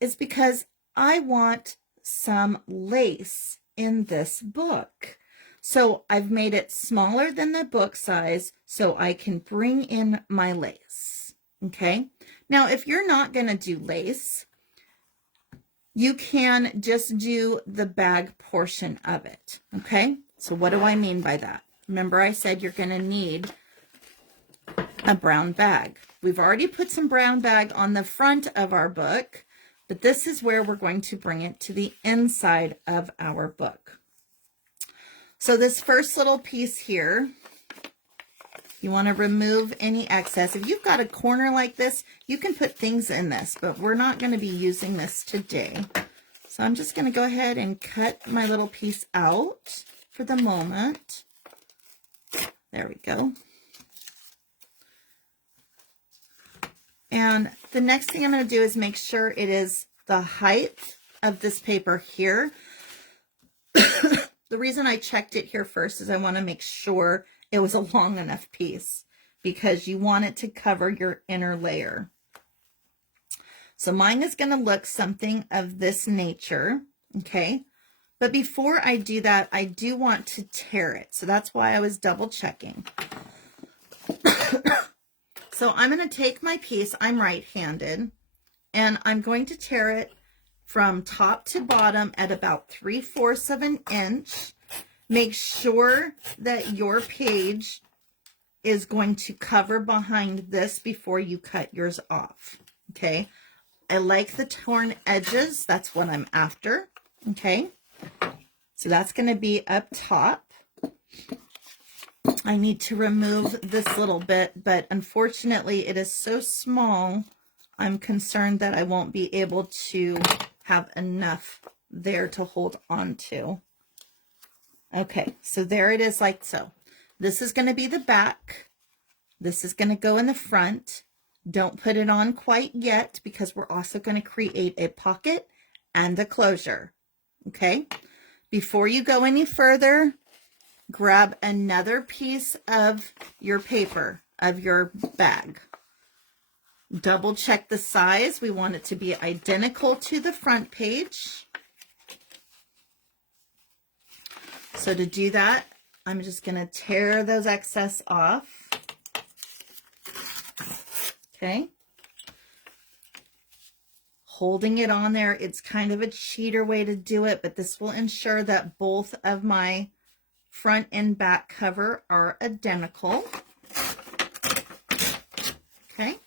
is because I want some lace in this book. So I've made it smaller than the book size so I can bring in my lace. Okay. Now, if you're not going to do lace, you can just do the bag portion of it. Okay. So what do I mean by that? Remember, I said you're going to need a brown bag. We've already put some brown bag on the front of our book, but this is where we're going to bring it to the inside of our book. So this first little piece here, you want to remove any excess. If you've got a corner like this, you can put things in this, but we're not going to be using this today. So I'm just going to go ahead and cut my little piece out for the moment. There we go. And the next thing I'm going to do is make sure it is the height of this paper here. The reason I checked it here first is I want to make sure it was a long enough piece because you want it to cover your inner layer. So mine is going to look something of this nature, okay? But before I do that, I do want to tear it. So that's why I was double checking. So I'm going to take my piece, I'm right-handed, and I'm going to tear it from top to bottom at about 3/4 of an inch. Make sure that your page is going to cover behind this before you cut yours off, okay? I like the torn edges. That's what I'm after, okay? So that's going to be up top. I need to remove this little bit, but unfortunately it is so small, I'm concerned that I won't be able to have enough there to hold on to. Okay, so there it is like so. This is going to be the back. This is going to go in the front. Don't put it on quite yet because we're also going to create a pocket and a closure. Okay, before you go any further, grab another piece of your paper, of your bag. Double check the size. We want it to be identical to the front page. So to do that, I'm just going to tear those excess off. Okay. Holding it on there, it's kind of a cheater way to do it, but this will ensure that both of my front and back cover are identical. Okay.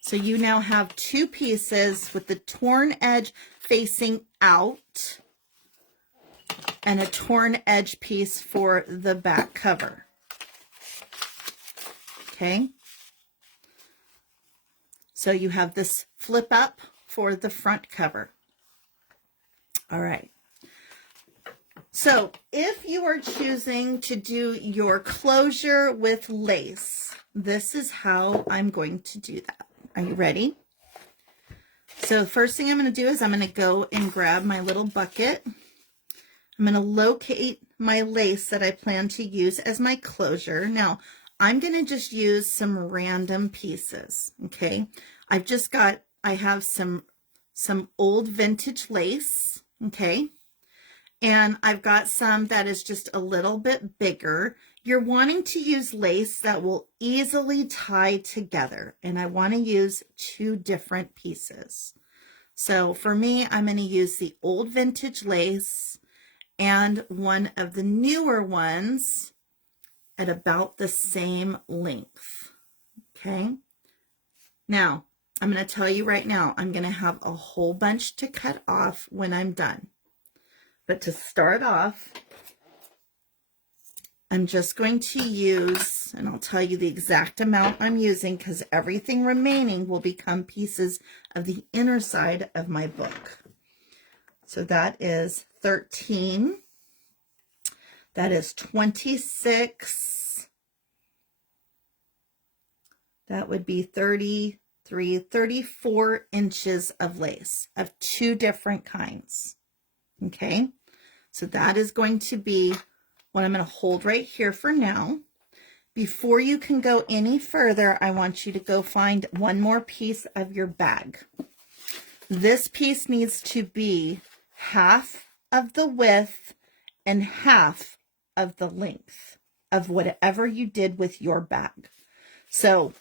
So you now have two pieces with the torn edge facing out. and a torn edge piece for the back cover. Okay. So you have this flip up for the front cover. All right. So if you are choosing to do your closure with lace, this is how I'm going to do that. Are you ready? So first thing I'm going to do is I'm going to go and grab my little bucket. I'm going to locate my lace that I plan to use as my closure. Now, I'm going to just use some random pieces, okay? I have some old vintage lace, okay? And I've got some that is just a little bit bigger. You're wanting to use lace that will easily tie together, and I want to use 2 different pieces. So for me, I'm going to use the old vintage lace and one of the newer ones at about the same length. Okay. Now, I'm going to tell you right now, I'm going to have a whole bunch to cut off when I'm done. But to start off, I'm just going to use, and I'll tell you the exact amount I'm using because everything remaining will become pieces of the inner side of my book. So that is 13. That is 26. That would be 33, 34 inches of lace of 2 different kinds. Okay, so that is going to be what I'm going to hold right here for now. Before you can go any further, I want you to go find one more piece of your bag. This piece needs to be half of the width and half of the length of whatever you did with your bag. So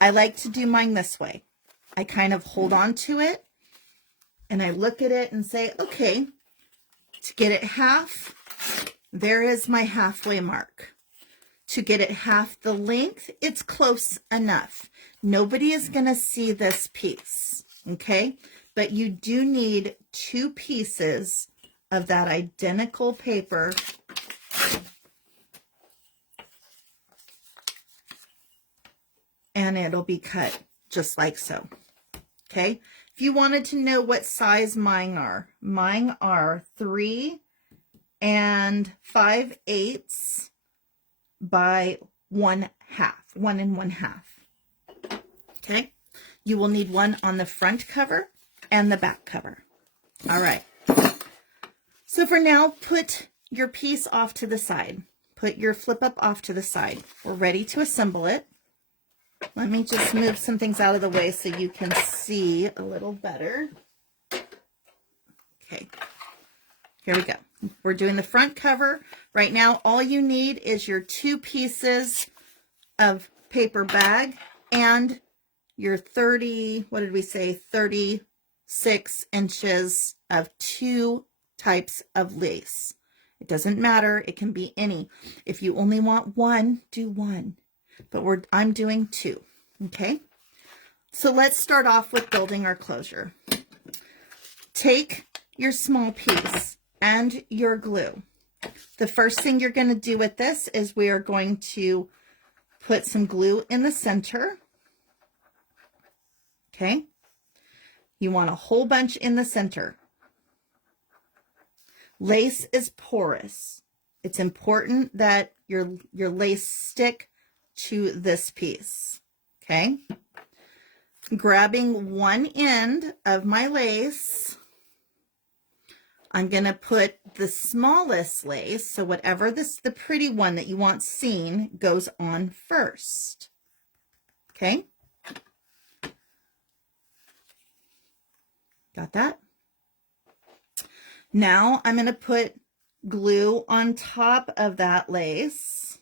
I like to do mine this way. I kind of hold on to it and I look at it and say, okay, to get it half, there is my halfway mark. To get it half the length, it's close enough. Nobody is going to see this piece, okay? But you do need 2 pieces of that identical paper and it'll be cut just like so, okay? If you wanted to know what size mine are 3 5/8 by 1/2, 1 1/2. Okay, you will need one on the front cover and the back cover. All right. So for now, put your piece off to the side. Put your flip up off to the side. We're ready to assemble it. Let me just move some things out of the way so you can see a little better. Okay, here we go. We're doing the front cover. Right now, all you need is your 2 pieces of paper bag and your 36 inches of 2 types of lace. It doesn't matter. It can be any. If you only want one, do one. But I'm doing 2. Okay. So let's start off with building our closure. Take your small piece and your glue. The first thing you're going to do with this is we are going to put some glue in the center. Okay. You want a whole bunch in the center. Lace is porous. It's important that your lace stick to this piece. Okay. Grabbing one end of my lace, I'm going to put the smallest lace, so whatever the pretty one that you want seen goes on first. Okay. Got that? Now I'm going to put glue on top of that lace.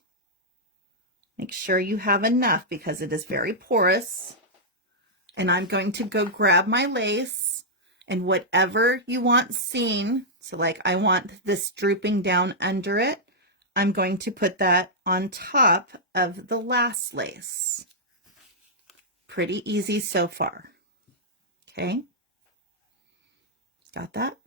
Make sure you have enough because it is very porous. And I'm going to go grab my lace and whatever you want seen, so like I want this drooping down under it, I'm going to put that on top of the last lace. Pretty easy so far. Okay. Got that?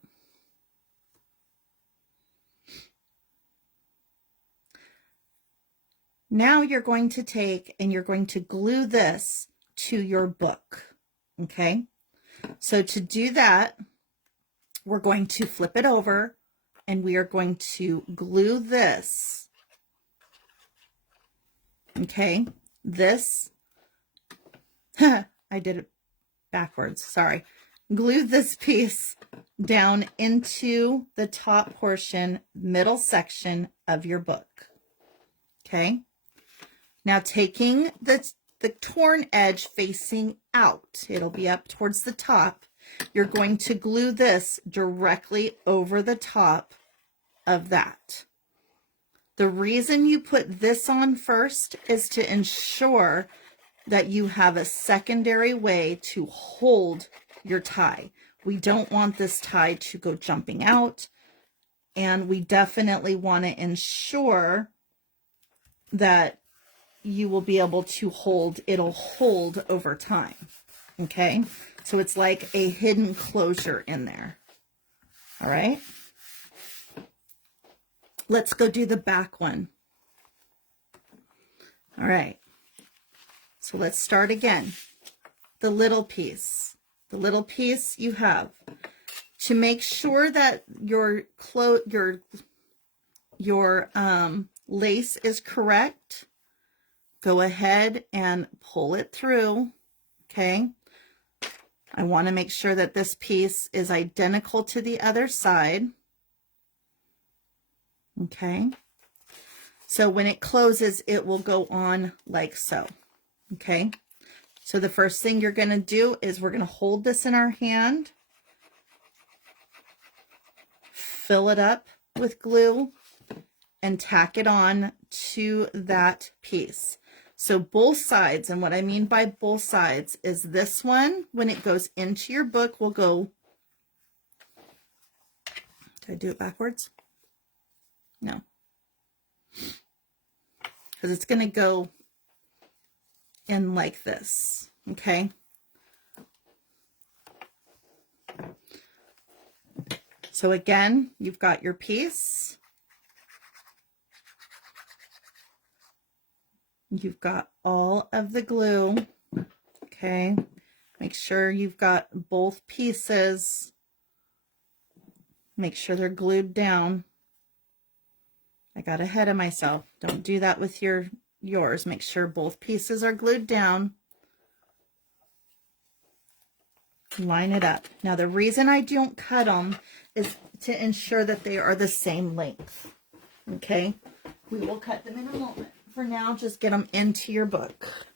Now you're going to take and you're going to glue this to your book. Okay. So to do that, we're going to flip it over and we are going to glue this. Okay. This, I did it backwards. Sorry. Glue this piece down into the top portion, middle section of your book. Okay. Now taking the torn edge facing out, it'll be up towards the top. You're going to glue this directly over the top of that. The reason you put this on first is to ensure that you have a secondary way to hold your tie. We don't want this tie to go jumping out, and we definitely want to ensure that you will be able to hold, it'll hold over time. Okay, so it's like a hidden closure in there. All right, let's go do the back one. All right, so let's start again. The little piece you have to make sure that your lace is correct. Go ahead and pull it through. Okay. I want to make sure that this piece is identical to the other side. Okay. So when it closes, it will go on like so. Okay. So the first thing you're going to do is we're going to hold this in our hand, fill it up with glue, and tack it on to that piece. So both sides, and what I mean by both sides is this one, when it goes into your book, will go, did I do it backwards? No. Because it's going to go in like this, okay? So again, you've got your piece. You've got all of the glue, okay? Make sure you've got both pieces. Make sure they're glued down. I got ahead of myself. Don't do that with yours. Make sure both pieces are glued down. Line it up. Now, the reason I don't cut them is to ensure that they are the same length, okay? We will cut them in a moment. For now, just get them into your book.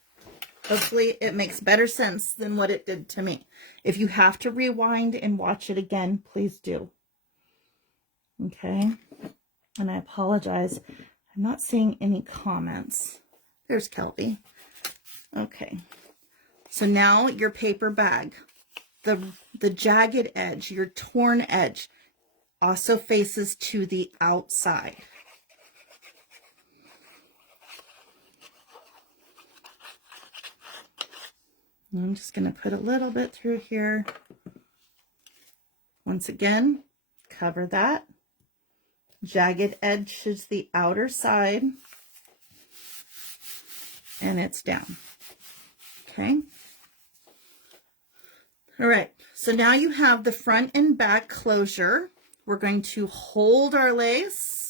Hopefully it makes better sense than what it did to me. If you have to rewind and watch it again, please do. Okay. And I apologize. I'm not seeing any comments. There's Kelby. Okay. So now your paper bag, the jagged edge, your torn edge also faces to the outside. I'm just going to put a little bit through here. Once again, cover that. Jagged edge is the outer side. And it's down. Okay. All right. So now you have the front and back closure. We're going to hold our lace.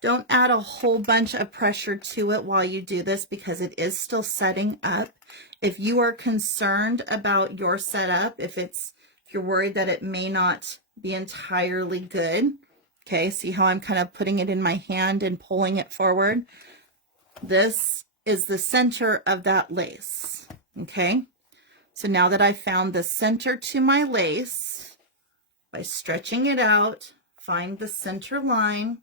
Don't add a whole bunch of pressure to it while you do this because it is still setting up. If you are concerned about your setup, if you're worried that it may not be entirely good, okay, see how I'm kind of putting it in my hand and pulling it forward? This is the center of that lace, okay? So now that I found the center to my lace, by stretching it out, find the center line.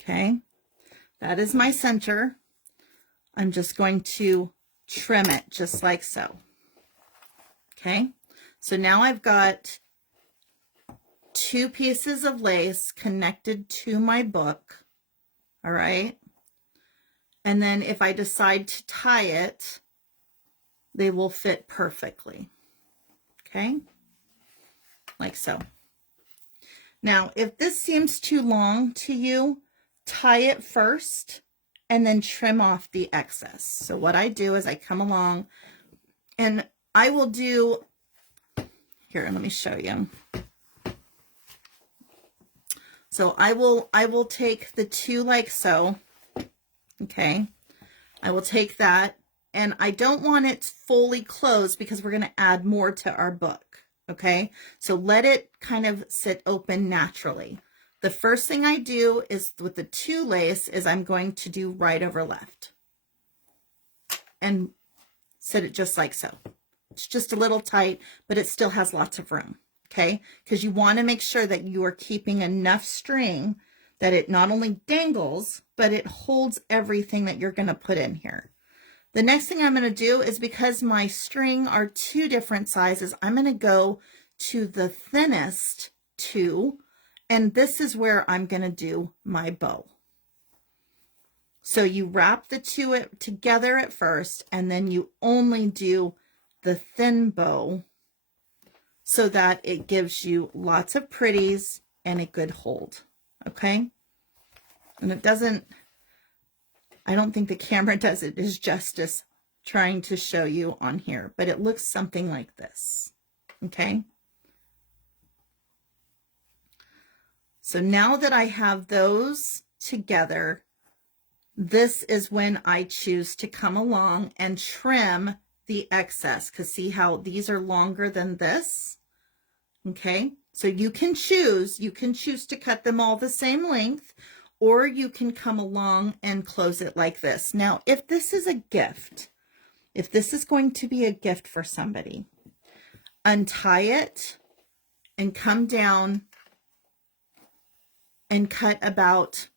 Okay, that is my center. I'm just going to trim it just like so. Okay, so now I've got two pieces of lace connected to my book. All right, and then if I decide to tie it, they will fit perfectly. Okay, like so. Now, if this seems too long to you, tie it first and then trim off the excess. So what I do is I come along and I will do, here, let me show you. So I will take the two like so, okay? I will take that, and I don't want it fully closed because we're going to add more to our book, okay? So let it kind of sit open naturally. The first thing I do is with the two lace is I'm going to do right over left and set it just like so. It's just a little tight, but it still has lots of room, okay? Because you want to make sure that you are keeping enough string that it not only dangles, but it holds everything that you're going to put in here. The next thing I'm going to do is, because my string are two different sizes, I'm going to go to the thinnest two, and this is where I'm going to do my bow. So you wrap the two together at first, and then you only do the thin bow so that it gives you lots of pretties and a good hold, okay? And it doesn't, I don't think the camera does it as justice trying to show you on here, but it looks something like this, okay? So now that I have those together, this is when I choose to come along and trim the excess, because see how these are longer than this, okay? So you can choose to cut them all the same length, or you can come along and close it like this. Now, if this is a gift, if this is going to be a gift for somebody, untie it and come down and cut about,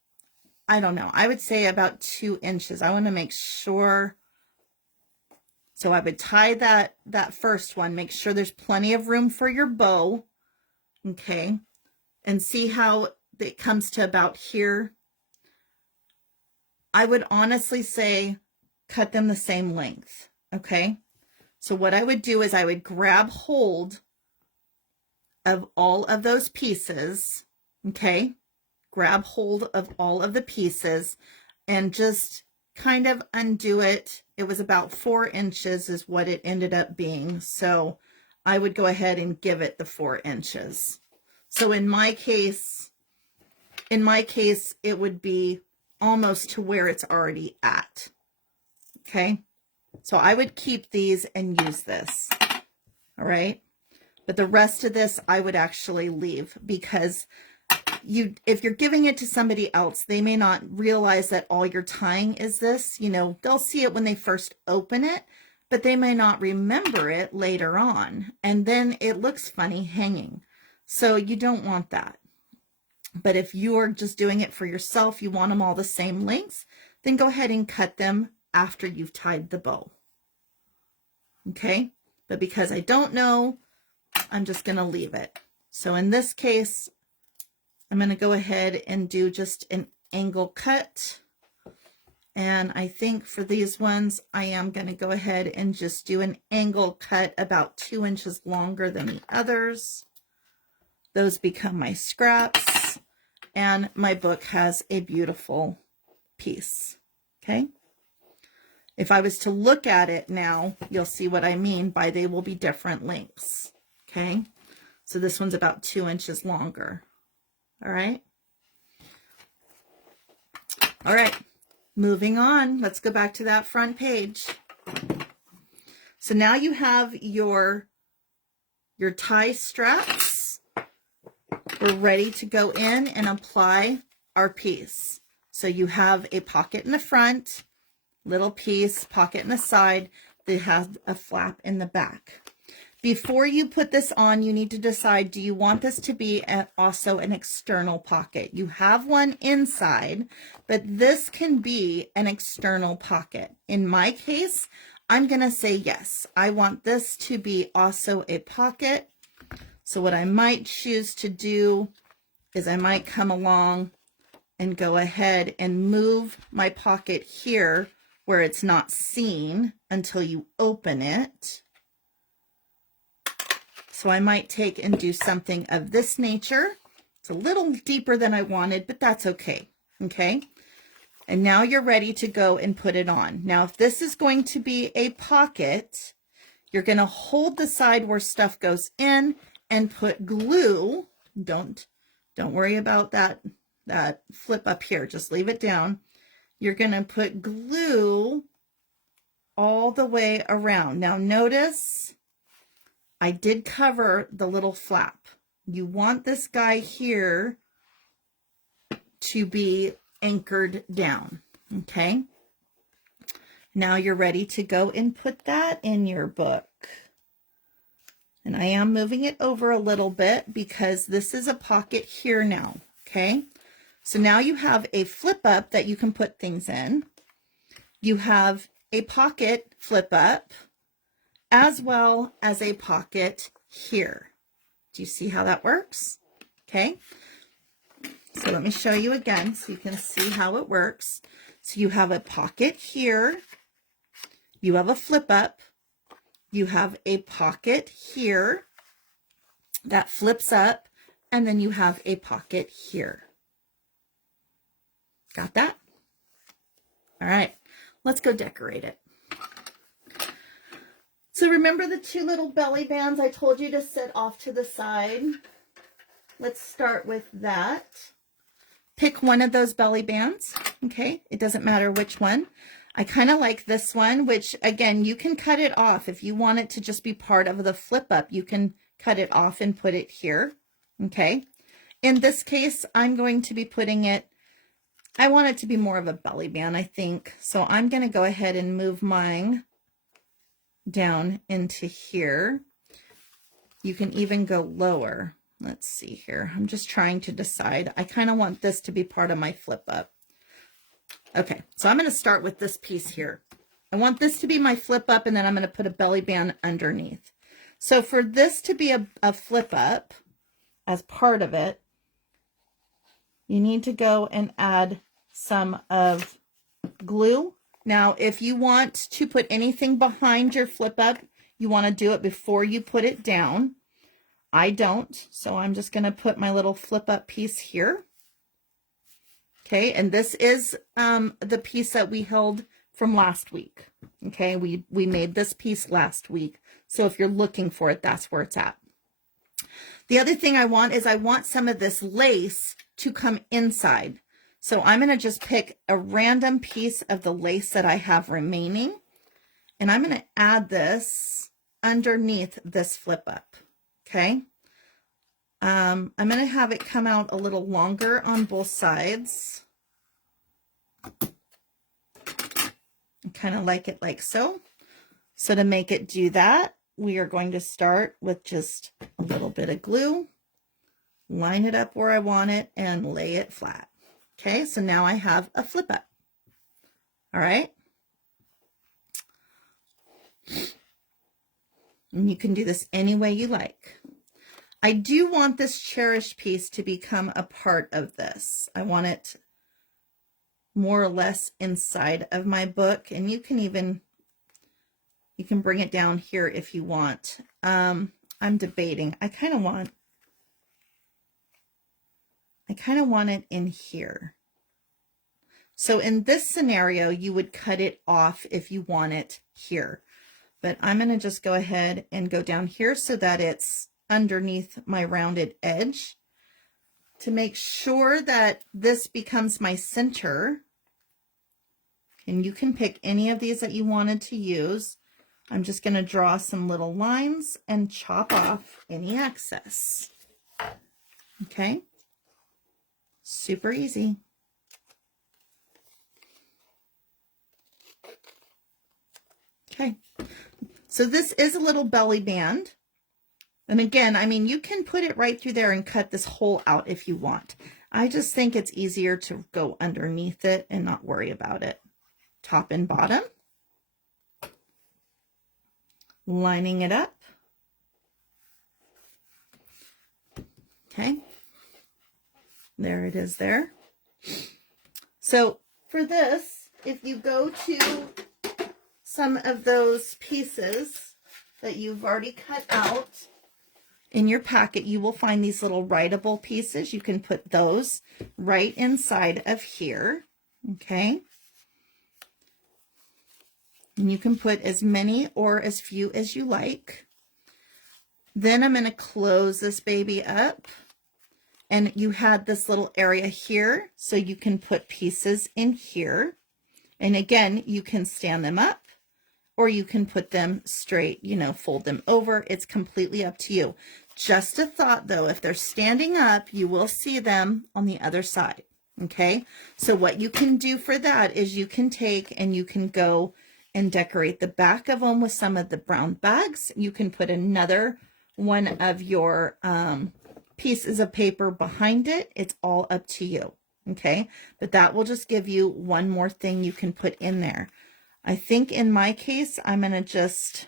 I don't know, I would say about 2 inches. I want to make sure. So I would tie that first one, make sure there's plenty of room for your bow, okay? And see how it comes to about here. I would honestly say cut them the same length, okay? So what I would do is I would grab hold of all of those pieces, okay? Grab hold of all of the pieces and just kind of undo it. It was about 4 inches is what it ended up being. So I would go ahead and give it the 4 inches. So in my case, it would be almost to where it's already at. Okay. So I would keep these and use this. All right. But the rest of this I would actually leave, because if you're giving it to somebody else, they may not realize that all you're tying is this. You know, they'll see it when they first open it, but they may not remember it later on. And then it looks funny hanging. So you don't want that. But if you're just doing it for yourself, you want them all the same lengths, then go ahead and cut them after you've tied the bow. Okay? But because I don't know, I'm just going to leave it. So in this case, I'm going to go ahead and do just an angle cut. And I think for these ones, I am going to go ahead and just do an angle cut about 2 inches longer than the others. Those become my scraps. And my book has a beautiful piece. Okay. If I was to look at it now, you'll see what I mean by they will be different lengths. Okay. So this one's about 2 inches longer. All right. All right. Moving on. Let's go back to that front page. So now you have your tie straps. We're ready to go in and apply our piece. So you have a pocket in the front, little piece, pocket in the side that has a flap in the back. Before you put this on, you need to decide, do you want this to be also an external pocket? You have one inside, but this can be an external pocket. In my case, I'm going to say yes. I want this to be also a pocket. So what I might choose to do is I might come along and go ahead and move my pocket here where it's not seen until you open it. So I might take and do something of this nature It's a little deeper than I wanted, but that's okay. Okay. And now you're ready to go and put it on. Now, if this is going to be a pocket, you're going to hold the side where stuff goes in and put glue. Don't worry about that flip up here. Just leave it down. You're going to put glue all the way around. Now notice I did cover the little flap. You want this guy here to be anchored down. Okay. Now you're ready to go and put that in your book. And I am moving it over a little bit because this is a pocket here now. Okay. So now you have a flip up that you can put things in. You have a pocket flip up as well as a pocket here. Do you see how that works? Okay. So let me show you again so you can see how it works. So you have a pocket here. You have a flip up. You have a pocket here that flips up, and then you have a pocket here. Got that? All right, let's go decorate it. So remember the two little belly bands I told you to set off to the side? Let's start with that. Pick one of those belly bands, okay? It doesn't matter which one. I kind of like this one, which again, you can cut it off. If you want it to just be part of the flip up, you can cut it off and put it here, okay? In this case, I'm going to be putting it, I want it to be more of a belly band, I think. So I'm going to go ahead and move mine down into here. You can even go lower. Let's see here. I'm just trying to decide. I kind of want this to be part of my flip up. Okay, so I'm going to start with this piece here. I want this to be my flip up, and then I'm going to put a belly band underneath. So for this to be a flip up as part of it, you need to go and add some of glue. Now, if you want to put anything behind your flip up, you want to do it before you put it down. I don't, so I'm just going to put my little flip up piece here. Okay, and this is the piece that we held from last week. Okay, we made this piece last week. So if you're looking for it, that's where it's at. The other thing I want is I want some of this lace to come inside. So I'm going to just pick a random piece of the lace that I have remaining, and I'm going to add this underneath this flip up. Okay. I'm going to have it come out a little longer on both sides. I kind of like it like so. So to make it do that, we are going to start with just a little bit of glue, line it up where I want it, and lay it flat. Okay, so now I have a flip up. All right. And you can do this any way you like. I do want this cherished piece to become a part of this. I want it more or less inside of my book, and you can bring it down here if you want. I'm debating. I kind of want it in here. So in this scenario, you would cut it off if you want it here. But I'm going to just go ahead and go down here so that it's underneath my rounded edge to make sure that this becomes my center. And you can pick any of these that you wanted to use. I'm just going to draw some little lines and chop off any excess. Okay. Super easy. Okay. So this is a little belly band. And again, I mean, you can put it right through there and cut this hole out if you want. I just think it's easier to go underneath it and not worry about it. Top and bottom. Lining it up. Okay. There it is there. So for this, if you go to some of those pieces that you've already cut out, in your packet, you will find these little writable pieces. You can put those right inside of here, okay? And you can put as many or as few as you like. Then I'm going to close this baby up. And you had this little area here, so you can put pieces in here. And again, you can stand them up, or you can put them straight, you know, fold them over. It's completely up to you. Just a thought though, if they're standing up, you will see them on the other side, okay? So what you can do for that is you can take and you can go and decorate the back of them with some of the brown bags. You can put another one of your pieces of paper behind it. It's all up to you, okay? But that will just give you one more thing you can put in there. I think in my case, I'm going to just,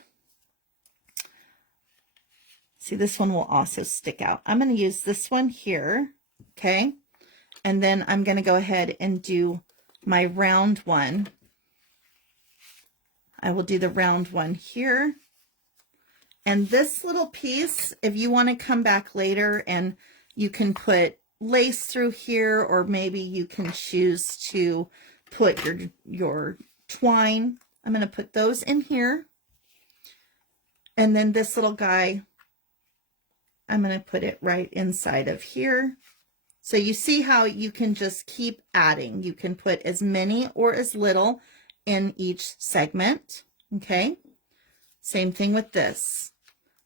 see, this one will also stick out. I'm going to use this one here, okay? And then I'm going to go ahead and do my round one. I will do the round one here. And this little piece, if you want to come back later and you can put lace through here, or maybe you can choose to put your twine. I'm going to put those in here. And then this little guy, I'm going to put it right inside of here. So you see how you can just keep adding. You can put as many or as little in each segment, okay? Same thing with this.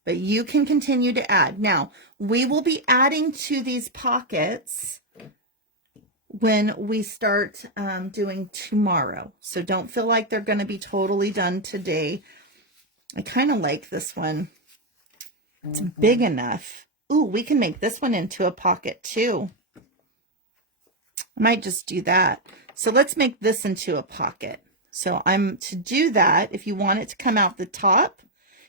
But you can continue to add. Now, we will be adding to these pockets when we start doing tomorrow. So don't feel like they're going to be totally done today. I kind of like this one. It's big enough. Ooh, we can make this one into a pocket too. I might just do that. So let's make this into a pocket. So to do that, if you want it to come out the top,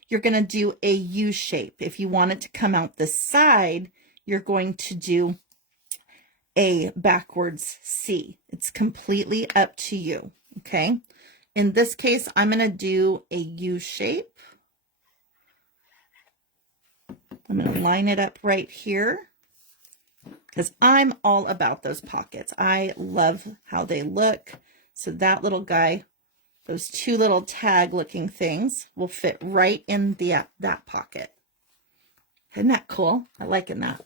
you're going to do a U shape. If you want it to come out the side, you're going to do a backwards C. It's completely up to you, okay? In this case, I'm going to do a U shape. I'm going to line it up right here because I'm all about those pockets. I love how they look. So that little guy, those two little tag looking things will fit right in that pocket. Isn't that cool? I liking that.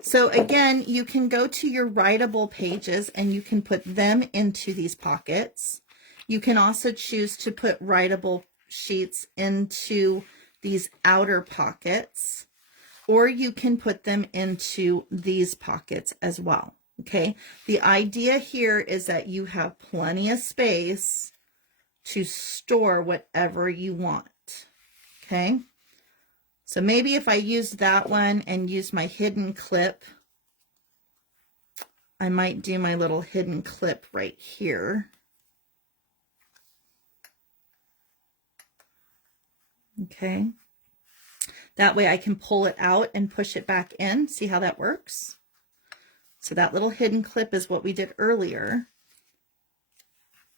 So again, you can go to your writable pages and you can put them into these pockets. You can also choose to put writable sheets into these outer pockets, or you can put them into these pockets as well. Okay. The idea here is that you have plenty of space to store whatever you want. Okay. So maybe if I use that one and use my hidden clip, I might do my little hidden clip right here. Okay. That way I can pull it out and push it back in. See how that works? So that little hidden clip is what we did earlier.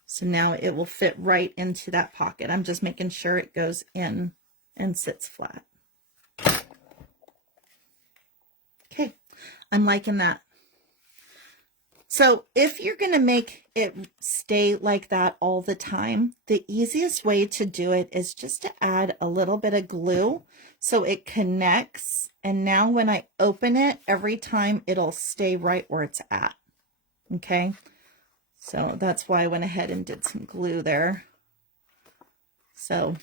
So now it will fit right into that pocket. I'm just making sure it goes in and sits flat. Okay, I'm liking that. So if you're going to make it stay like that all the time, the easiest way to do it is just to add a little bit of glue so it connects. And now when I open it, every time it'll stay right where it's at. Okay, so that's why I went ahead and did some glue there. So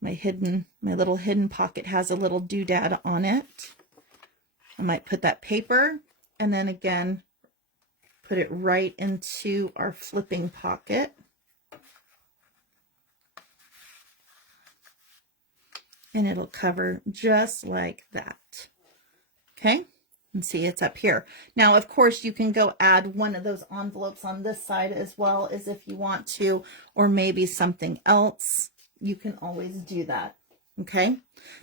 my little hidden pocket has a little doodad on it. I might put that paper and then again, put it right into our flipping pocket. And it'll cover just like that. Okay, and see it's up here. Now, of course, you can go add one of those envelopes on this side as well as if you want to, or maybe something else. You can always do that. Okay,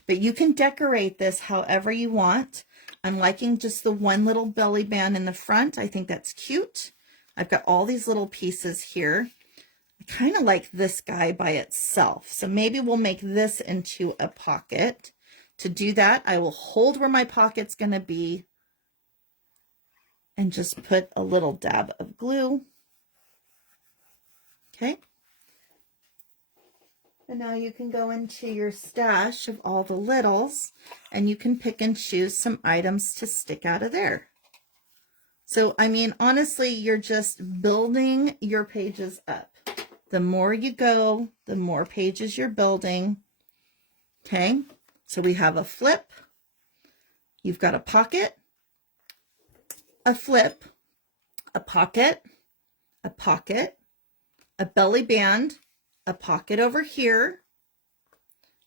but you can decorate this however you want. I'm liking just the one little belly band in the front. I think that's cute. I've got all these little pieces here. I kind of like this guy by itself. So maybe we'll make this into a pocket. To do that, I will hold where my pocket's going to be and just put a little dab of glue. Okay. And now you can go into your stash of all the littles and you can pick and choose some items to stick out of there. So, I mean, honestly, you're just building your pages up. The more you go, the more pages you're building. Okay. So we have a flip. You've got a pocket, a flip, a pocket, a pocket, a belly band, a pocket over here.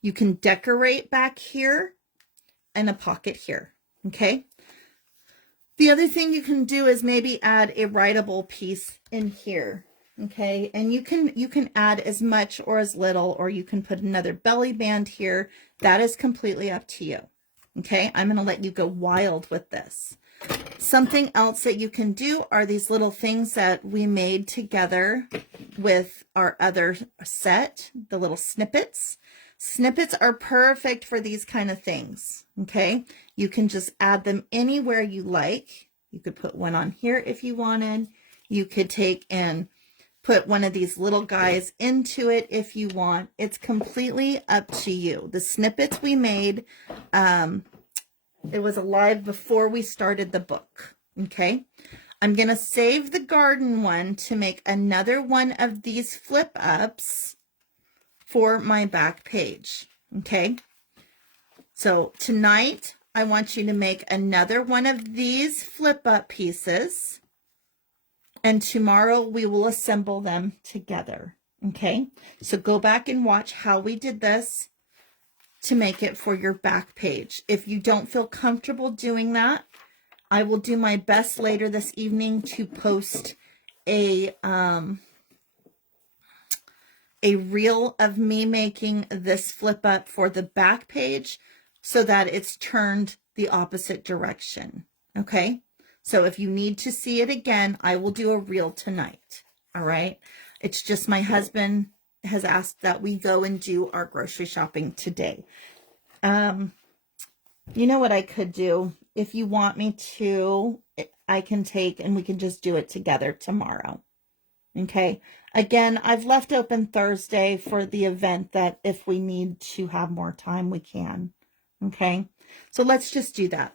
You can decorate back here and a pocket here. Okay. The other thing you can do is maybe add a writable piece in here. Okay. And you can add as much or as little, or you can put another belly band here. That is completely up to you. Okay. I'm going to let you go wild with this. Something else that you can do are these little things that we made together with our other set, the little snippets. Snippets are perfect for these kind of things, okay? You can just add them anywhere you like. You could put one on here if you wanted. You could take and put one of these little guys into it if you want. It's completely up to you. The snippets we made, it was alive before we started the book, okay? I'm going to save the garden one to make another one of these flip ups for my back page, okay? So tonight, I want you to make another one of these flip up pieces, and tomorrow we will assemble them together, okay? So go back and watch how we did this to make it for your back page. If you don't feel comfortable doing that, I will do my best later this evening to post a reel of me making this flip up for the back page so that it's turned the opposite direction. Okay. So if you need to see it again, I will do a reel tonight. All right. It's just my husband has asked that we go and do our grocery shopping today. You know what I could do? If you want me to, I can take and we can just do it together tomorrow. Okay. Again, I've left open Thursday for the event that if we need to have more time, we can. Okay. So let's just do that.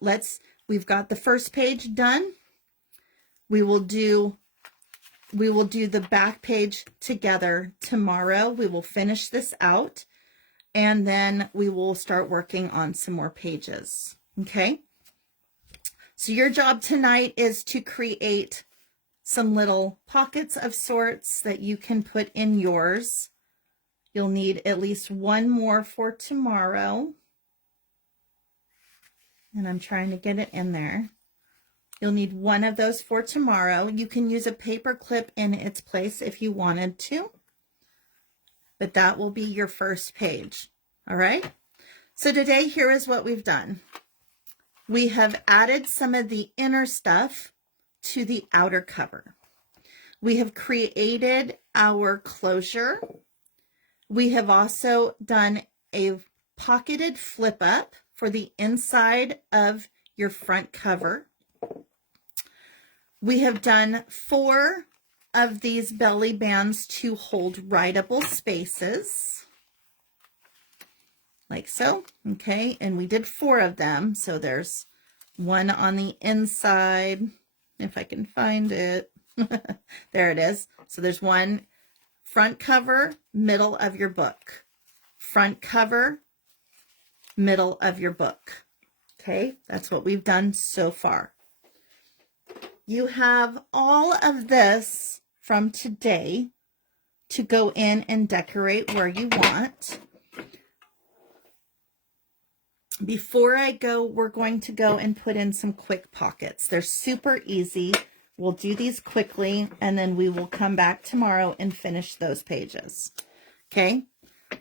We've got the first page done. We will do the back page together tomorrow. We will finish this out and then we will start working on some more pages. Okay. So your job tonight is to create some little pockets of sorts that you can put in yours. You'll need at least one more for tomorrow. And I'm trying to get it in there. You'll need one of those for tomorrow. You can use a paper clip in its place if you wanted to, but that will be your first page. All right. So today, here is what we've done. We have added some of the inner stuff to the outer cover. We have created our closure. We have also done a pocketed flip up for the inside of your front cover. We have done 4 of these belly bands to hold writable spaces, like so, okay? And we did 4 of them, so there's one on the inside, if I can find it. There it is. So there's one front cover, middle of your book. Front cover, middle of your book. Okay, that's what we've done so far. You have all of this from today to go in and decorate where you want. Before I go, we're going to go and put in some quick pockets. They're super easy. We'll do these quickly, and then we will come back tomorrow and finish those pages. Okay,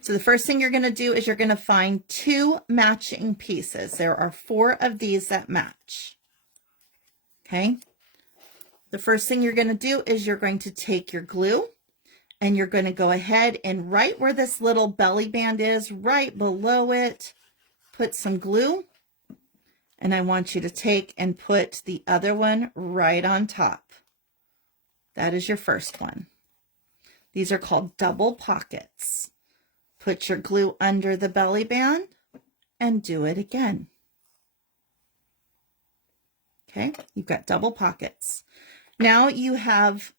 so the first thing you're going to do is you're going to find 2 matching pieces. There are 4 of these that match. Okay. The first thing you're going to do is you're going to take your glue and you're going to go ahead and right where this little belly band is, right below it, put some glue, and I want you to take and put the other one right on top. That is your first one. These are called double pockets. Put your glue under the belly band and do it again. Okay, you've got double pockets. Now you have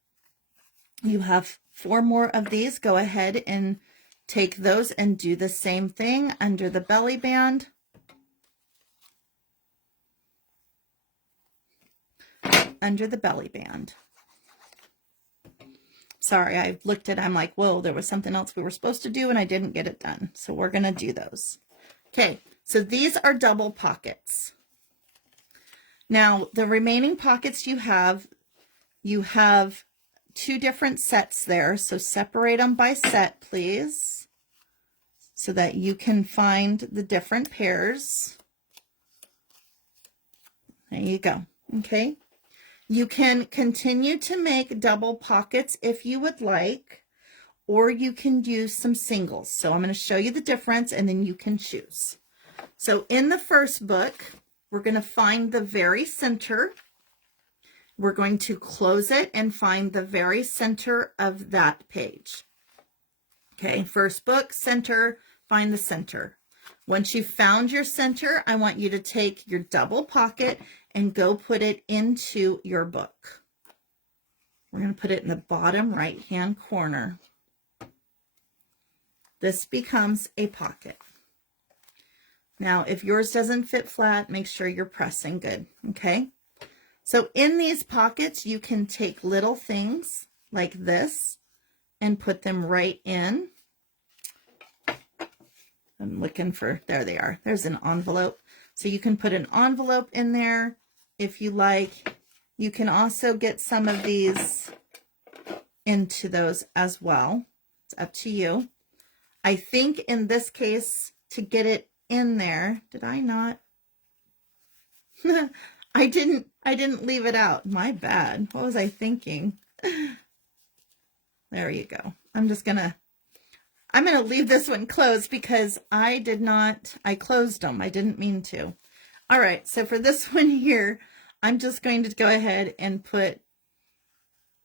4 more of these. Go ahead and take those and do the same thing under the belly band. Under the belly band. Sorry, I looked at it, I'm like, whoa, there was something else we were supposed to do and I didn't get it done. So we're going to do those. Okay, so these are double pockets. Now, the remaining pockets you have 2 different sets there. So separate them by set, please, so that you can find the different pairs. There you go. Okay. You can continue to make double pockets if you would like, or you can use some singles. So I'm going to show you the difference and then you can choose. So in the first book, we're going to find the very center. We're going to close it and find the very center of that page. Okay, first book, center, find the center. Once you've found your center, I want you to take your double pocket and go put it into your book. We're going to put it in the bottom right-hand corner. This becomes a pocket. Now, if yours doesn't fit flat, make sure you're pressing good, okay? So in these pockets, you can take little things like this and put them right in. I'm looking for, there they are. There's an envelope. So you can put an envelope in there if you like. You can also get some of these into those as well. It's up to you. I think in this case, to get it in there, did I not? I didn't leave it out. My bad. What was I thinking? There you go. I'm gonna leave this one closed because I closed them. I didn't mean to. All right, so for this one here, I'm just going to go ahead and put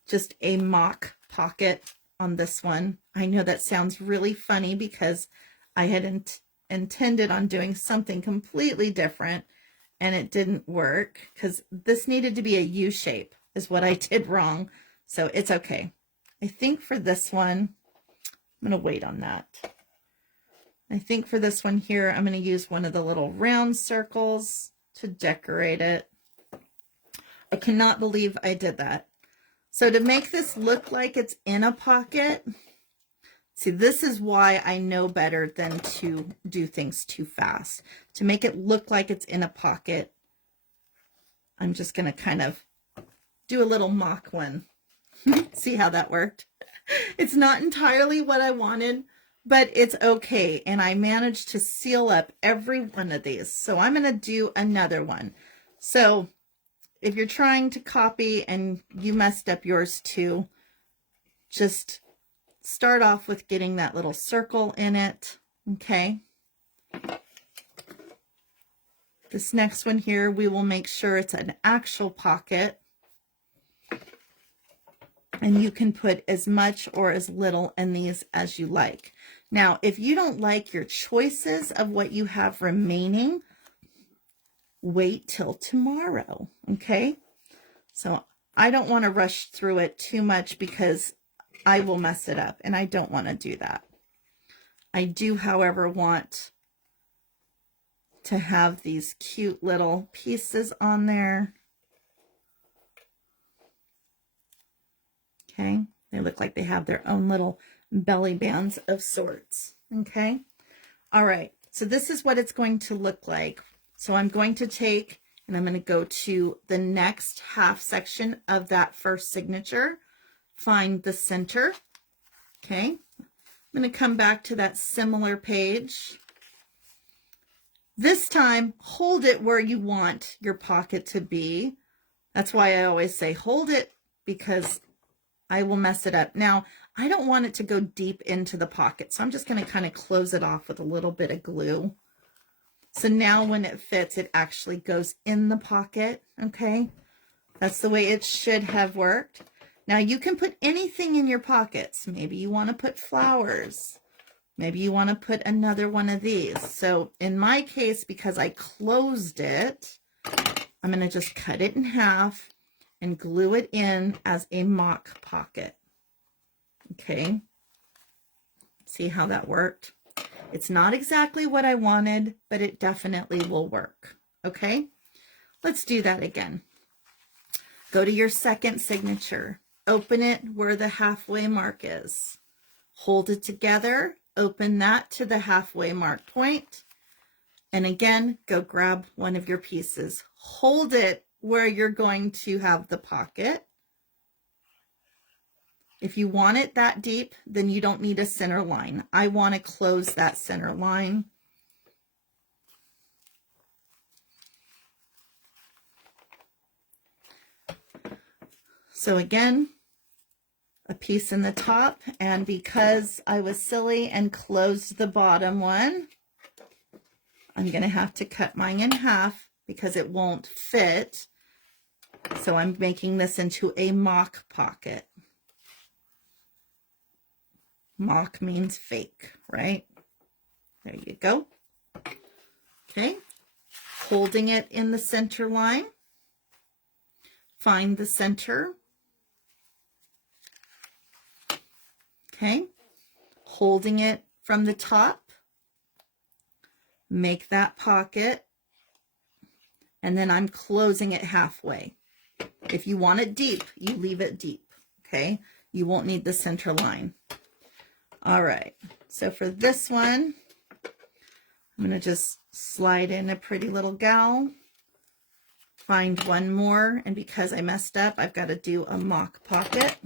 just a mock pocket on this one. I know that sounds really funny because I had intended on doing something completely different and it didn't work because this needed to be a U shape is what I did wrong. So it's okay. I think for this one, I'm going to wait on that. I think for this one here, I'm going to use one of the little round circles to decorate it. I cannot believe I did that. So to make this look like it's in a pocket, see, this is why I know better than to do things too fast. To make it look like it's in a pocket, I'm just going to kind of do a little mock one. See how that worked? It's not entirely what I wanted, but it's okay. And I managed to seal up every one of these. So I'm going to do another one. So if you're trying to copy and you messed up yours too, just start off with getting that little circle in it. Okay. This next one here, we will make sure it's an actual pocket. And you can put as much or as little in these as you like. Now, if you don't like your choices of what you have remaining, wait till tomorrow, okay? So I don't want to rush through it too much because I will mess it up, and I don't want to do that. I do, however, want to have these cute little pieces on there. Okay, they look like they have their own little belly bands of sorts. Okay, all right, so this is what it's going to look like. So I'm going to take and I'm going to go to the next half section of that first signature, find the center. Okay, I'm going to come back to that similar page. This time, hold it where you want your pocket to be. That's why I always say hold it, because I will mess it up. Now, I don't want it to go deep into the pocket, so I'm just going to kind of close it off with a little bit of glue. So now when it fits, it actually goes in the pocket, okay? That's the way it should have worked. Now you can put anything in your pockets. Maybe you want to put flowers. Maybe you want to put another one of these. So in my case, because I closed it, I'm going to just cut it in half and glue it in as a mock pocket. Okay. See how that worked? It's not exactly what I wanted, but it definitely will work. Okay. Let's do that again. Go to your second signature. Open it where the halfway mark is. Hold it together. Open that to the halfway mark point. And again, go grab one of your pieces. Hold it where you're going to have the pocket. If you want it that deep, then you don't need a center line. I want to close that center line. So again, a piece in the top, and because I was silly and closed the bottom one, I'm going to have to cut mine in half because it won't fit. So I'm making this into a mock pocket. Mock means fake, right? There you go. Okay. Holding it in the center line. Find the center. Okay. Holding it from the top. Make that pocket. And then I'm closing it halfway. If you want it deep, you leave it deep. Okay. You won't need the center line. All right. So for this one, I'm going to just slide in a pretty little gal. Find one more. And because I messed up, I've got to do a mock pocket.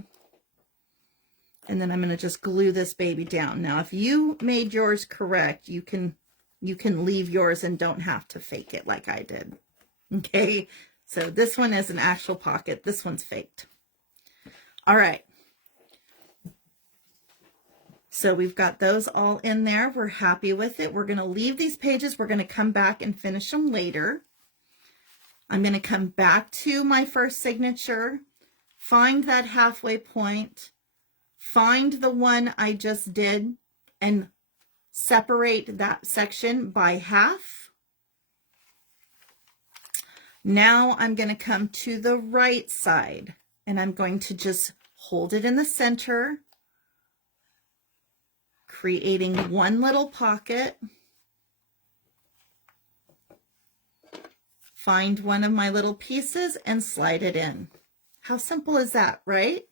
And then I'm going to just glue this baby down. Now, if you made yours correct, you can leave yours and don't have to fake it like I did. Okay. So this one is an actual pocket. This one's faked. All right. So we've got those all in there. We're happy with it. We're going to leave these pages. We're going to come back and finish them later. I'm going to come back to my first signature, find that halfway point, find the one I just did, and separate that section by half. Now I'm going to come to the right side, and I'm going to just hold it in the center, creating one little pocket. Find one of my little pieces and slide it in. How simple is that, right?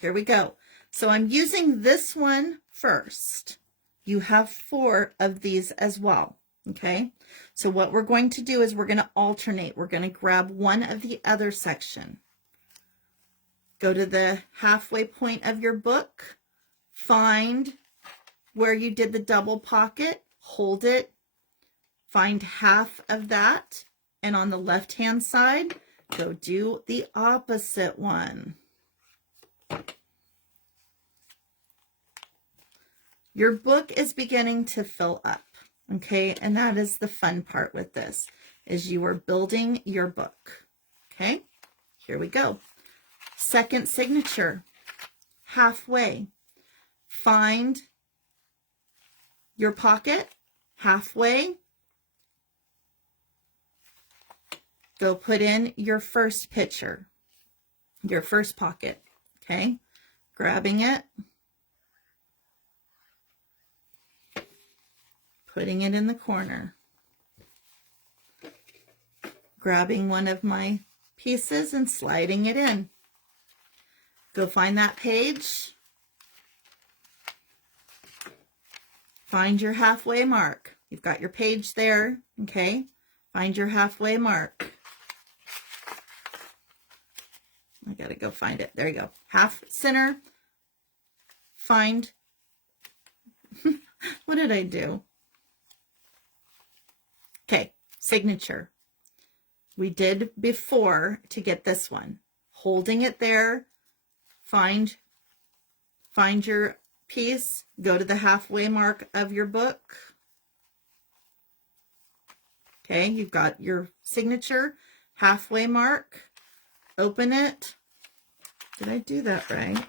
Here we go. So I'm using this one first. You have 4 of these as well, okay? So what we're going to do is we're going to alternate. We're going to grab one of the other section. Go to the halfway point of your book. Find where you did the double pocket. Hold it. Find half of that. And on the left-hand side, go do the opposite one. Your book is beginning to fill up, okay? And that is the fun part with this, is you are building your book, okay? Here we go. Second signature, halfway. Find your pocket, halfway. Go put in your first picture, your first pocket, okay? Grabbing it, putting it in the corner, grabbing one of my pieces and sliding it in. Go find that page, find your halfway mark. You've got your page there, okay? Find your halfway mark. I gotta go find it. There you go. Half center. Find. What did I do? Okay, signature. We did before to get this one. Holding it there. Find your piece. Go to the halfway mark of your book. Okay, you've got your signature, halfway mark, open it. Did I do that right?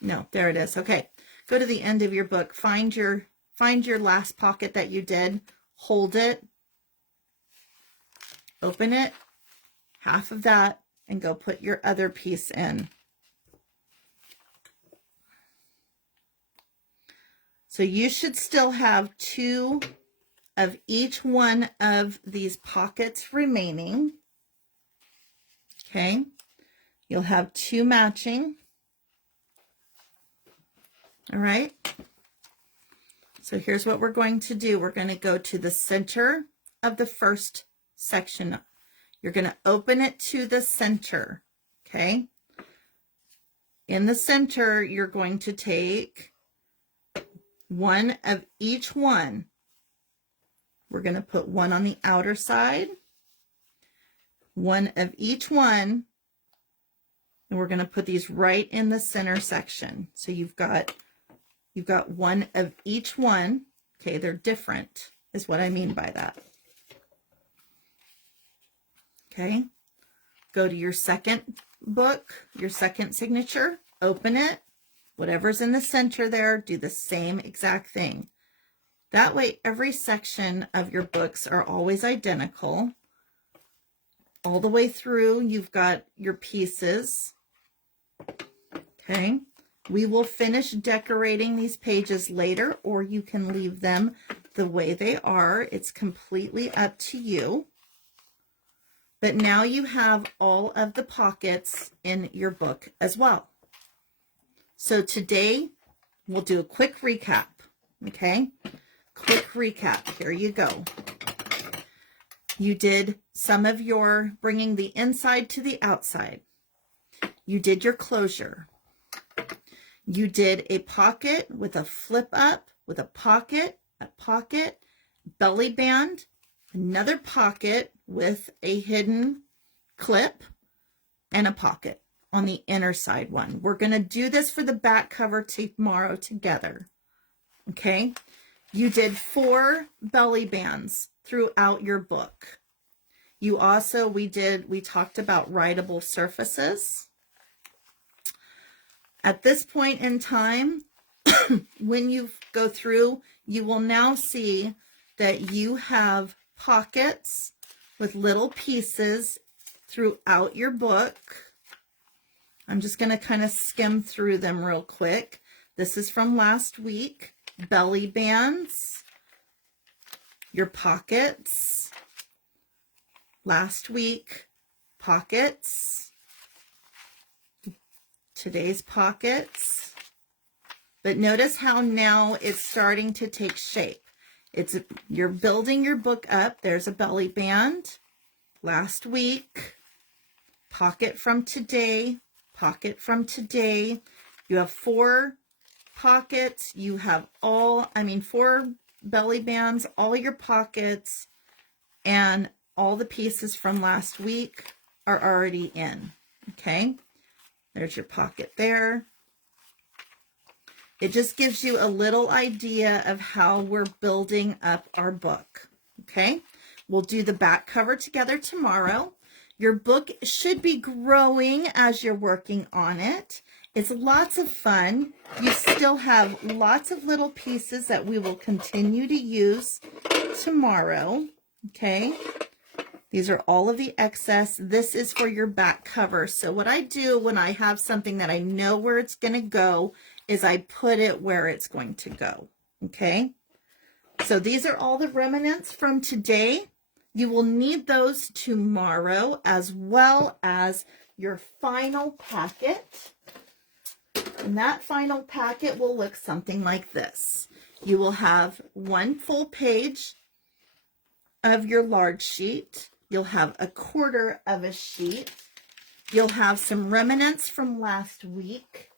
No, there it is. Okay, go to the end of your book, find your last pocket that you did, hold it, open it, half of that, and go put your other piece in. So you should still have 2 of each one of these pockets remaining. Okay, you'll have 2 matching. All right, so here's what we're going to do. We're going to go to the center of the first section. You're going to open it to the center, okay? In the center, you're going to take 1 of each one. We're going to put 1 on the outer side, 1 of each one, and we're going to put these right in the center section. So you've got 1 of each one. Okay, they're different is what I mean by that. Okay, go to your second book, your second signature, open it, whatever's in the center there, do the same exact thing. That way, every section of your books are always identical. All the way through, you've got your pieces. Okay, we will finish decorating these pages later, or you can leave them the way they are. It's completely up to you. But now you have all of the pockets in your book as well. So today we'll do a quick recap, okay? Quick recap, here you go. You did some of your bringing the inside to the outside. You did your closure. You did a pocket with a flip up, with a pocket, belly band, another pocket with a hidden clip, and a pocket on the inner side one. We're going to do this for the back cover tomorrow together. Okay? You did 4 belly bands throughout your book. You also, we talked about writable surfaces. At this point in time, when you go through, you will now see that you have pockets with little pieces throughout your book. I'm just going to kind of skim through them real quick. This is from last week. Belly bands, your pockets. Last week, pockets. Today's pockets. But notice how now it's starting to take shape. You're building your book up. There's a belly band. Last week, pocket from today, pocket from today. You have 4 pockets. You have 4 belly bands, all your pockets, and all the pieces from last week are already in. Okay, there's your pocket there. It just gives you a little idea of how we're building up our book. Okay, we'll do the back cover together tomorrow. Your book should be growing as you're working on it. It's lots of fun. You still have lots of little pieces that we will continue to use tomorrow. Okay, these are all of the excess. This is for your back cover. So what I do when I have something that I know where it's going to go is I put it where it's going to go. Okay, so these are all the remnants from today. You will need those tomorrow, as well as your final packet. And that final packet will look something like this. You will have 1 full page of your large sheet. You'll have 1/4 of a sheet. You'll have some remnants from last week.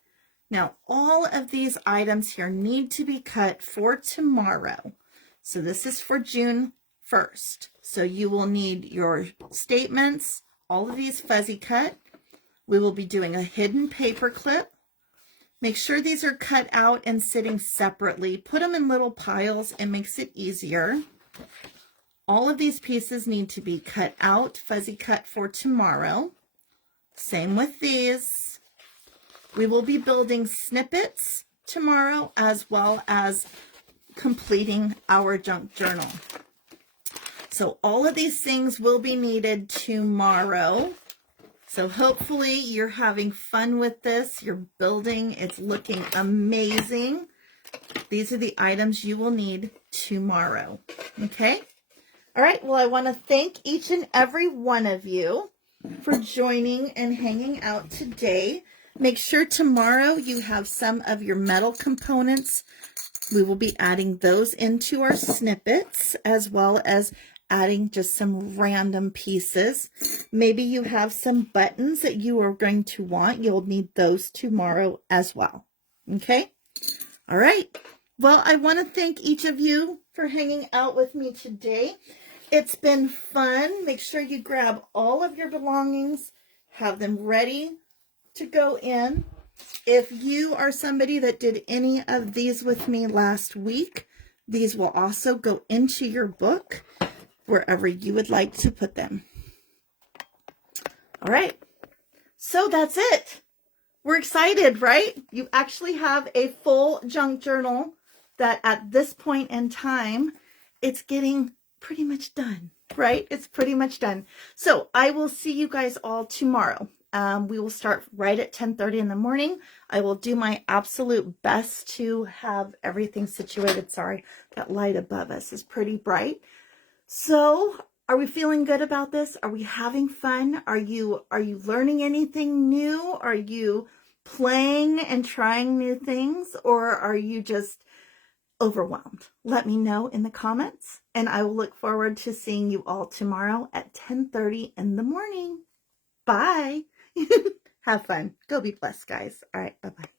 Now, all of these items here need to be cut for tomorrow. So this is for June 1st. So you will need your statements, all of these fuzzy cut. We will be doing a hidden paper clip. Make sure these are cut out and sitting separately. Put them in little piles. It makes it easier. All of these pieces need to be cut out, fuzzy cut for tomorrow. Same with these. We will be building snippets tomorrow as well as completing our junk journal. So all of these things will be needed tomorrow. So hopefully you're having fun with this. You're building. It's looking amazing. These are the items you will need tomorrow. Okay? All right. Well, I want to thank each and every one of you for joining and hanging out today. Make sure tomorrow you have some of your metal components. We will be adding those into our snippets, as well as adding just some random pieces. Maybe you have some buttons that you are going to want. You'll need those tomorrow as well. Okay? All right. Well, I want to thank each of you for hanging out with me today. It's been fun. Make sure you grab all of your belongings, have them ready to go in. If you are somebody that did any of these with me last week, these will also go into your book wherever you would like to put them. All right. So that's it. We're excited, right? You actually have a full junk journal that at this point in time, it's getting pretty much done, right? It's pretty much done. So I will see you guys all tomorrow. We will start right at 10:30 in the morning. I will do my absolute best to have everything situated. Sorry, that light above us is pretty bright. So are we feeling good about this? Are we having fun? Are you learning anything new? Are you playing and trying new things? Or are you just overwhelmed? Let me know in the comments, and I will look forward to seeing you all tomorrow at 10:30 in the morning. Bye. Have fun. Go be blessed, guys. All right. Bye-bye.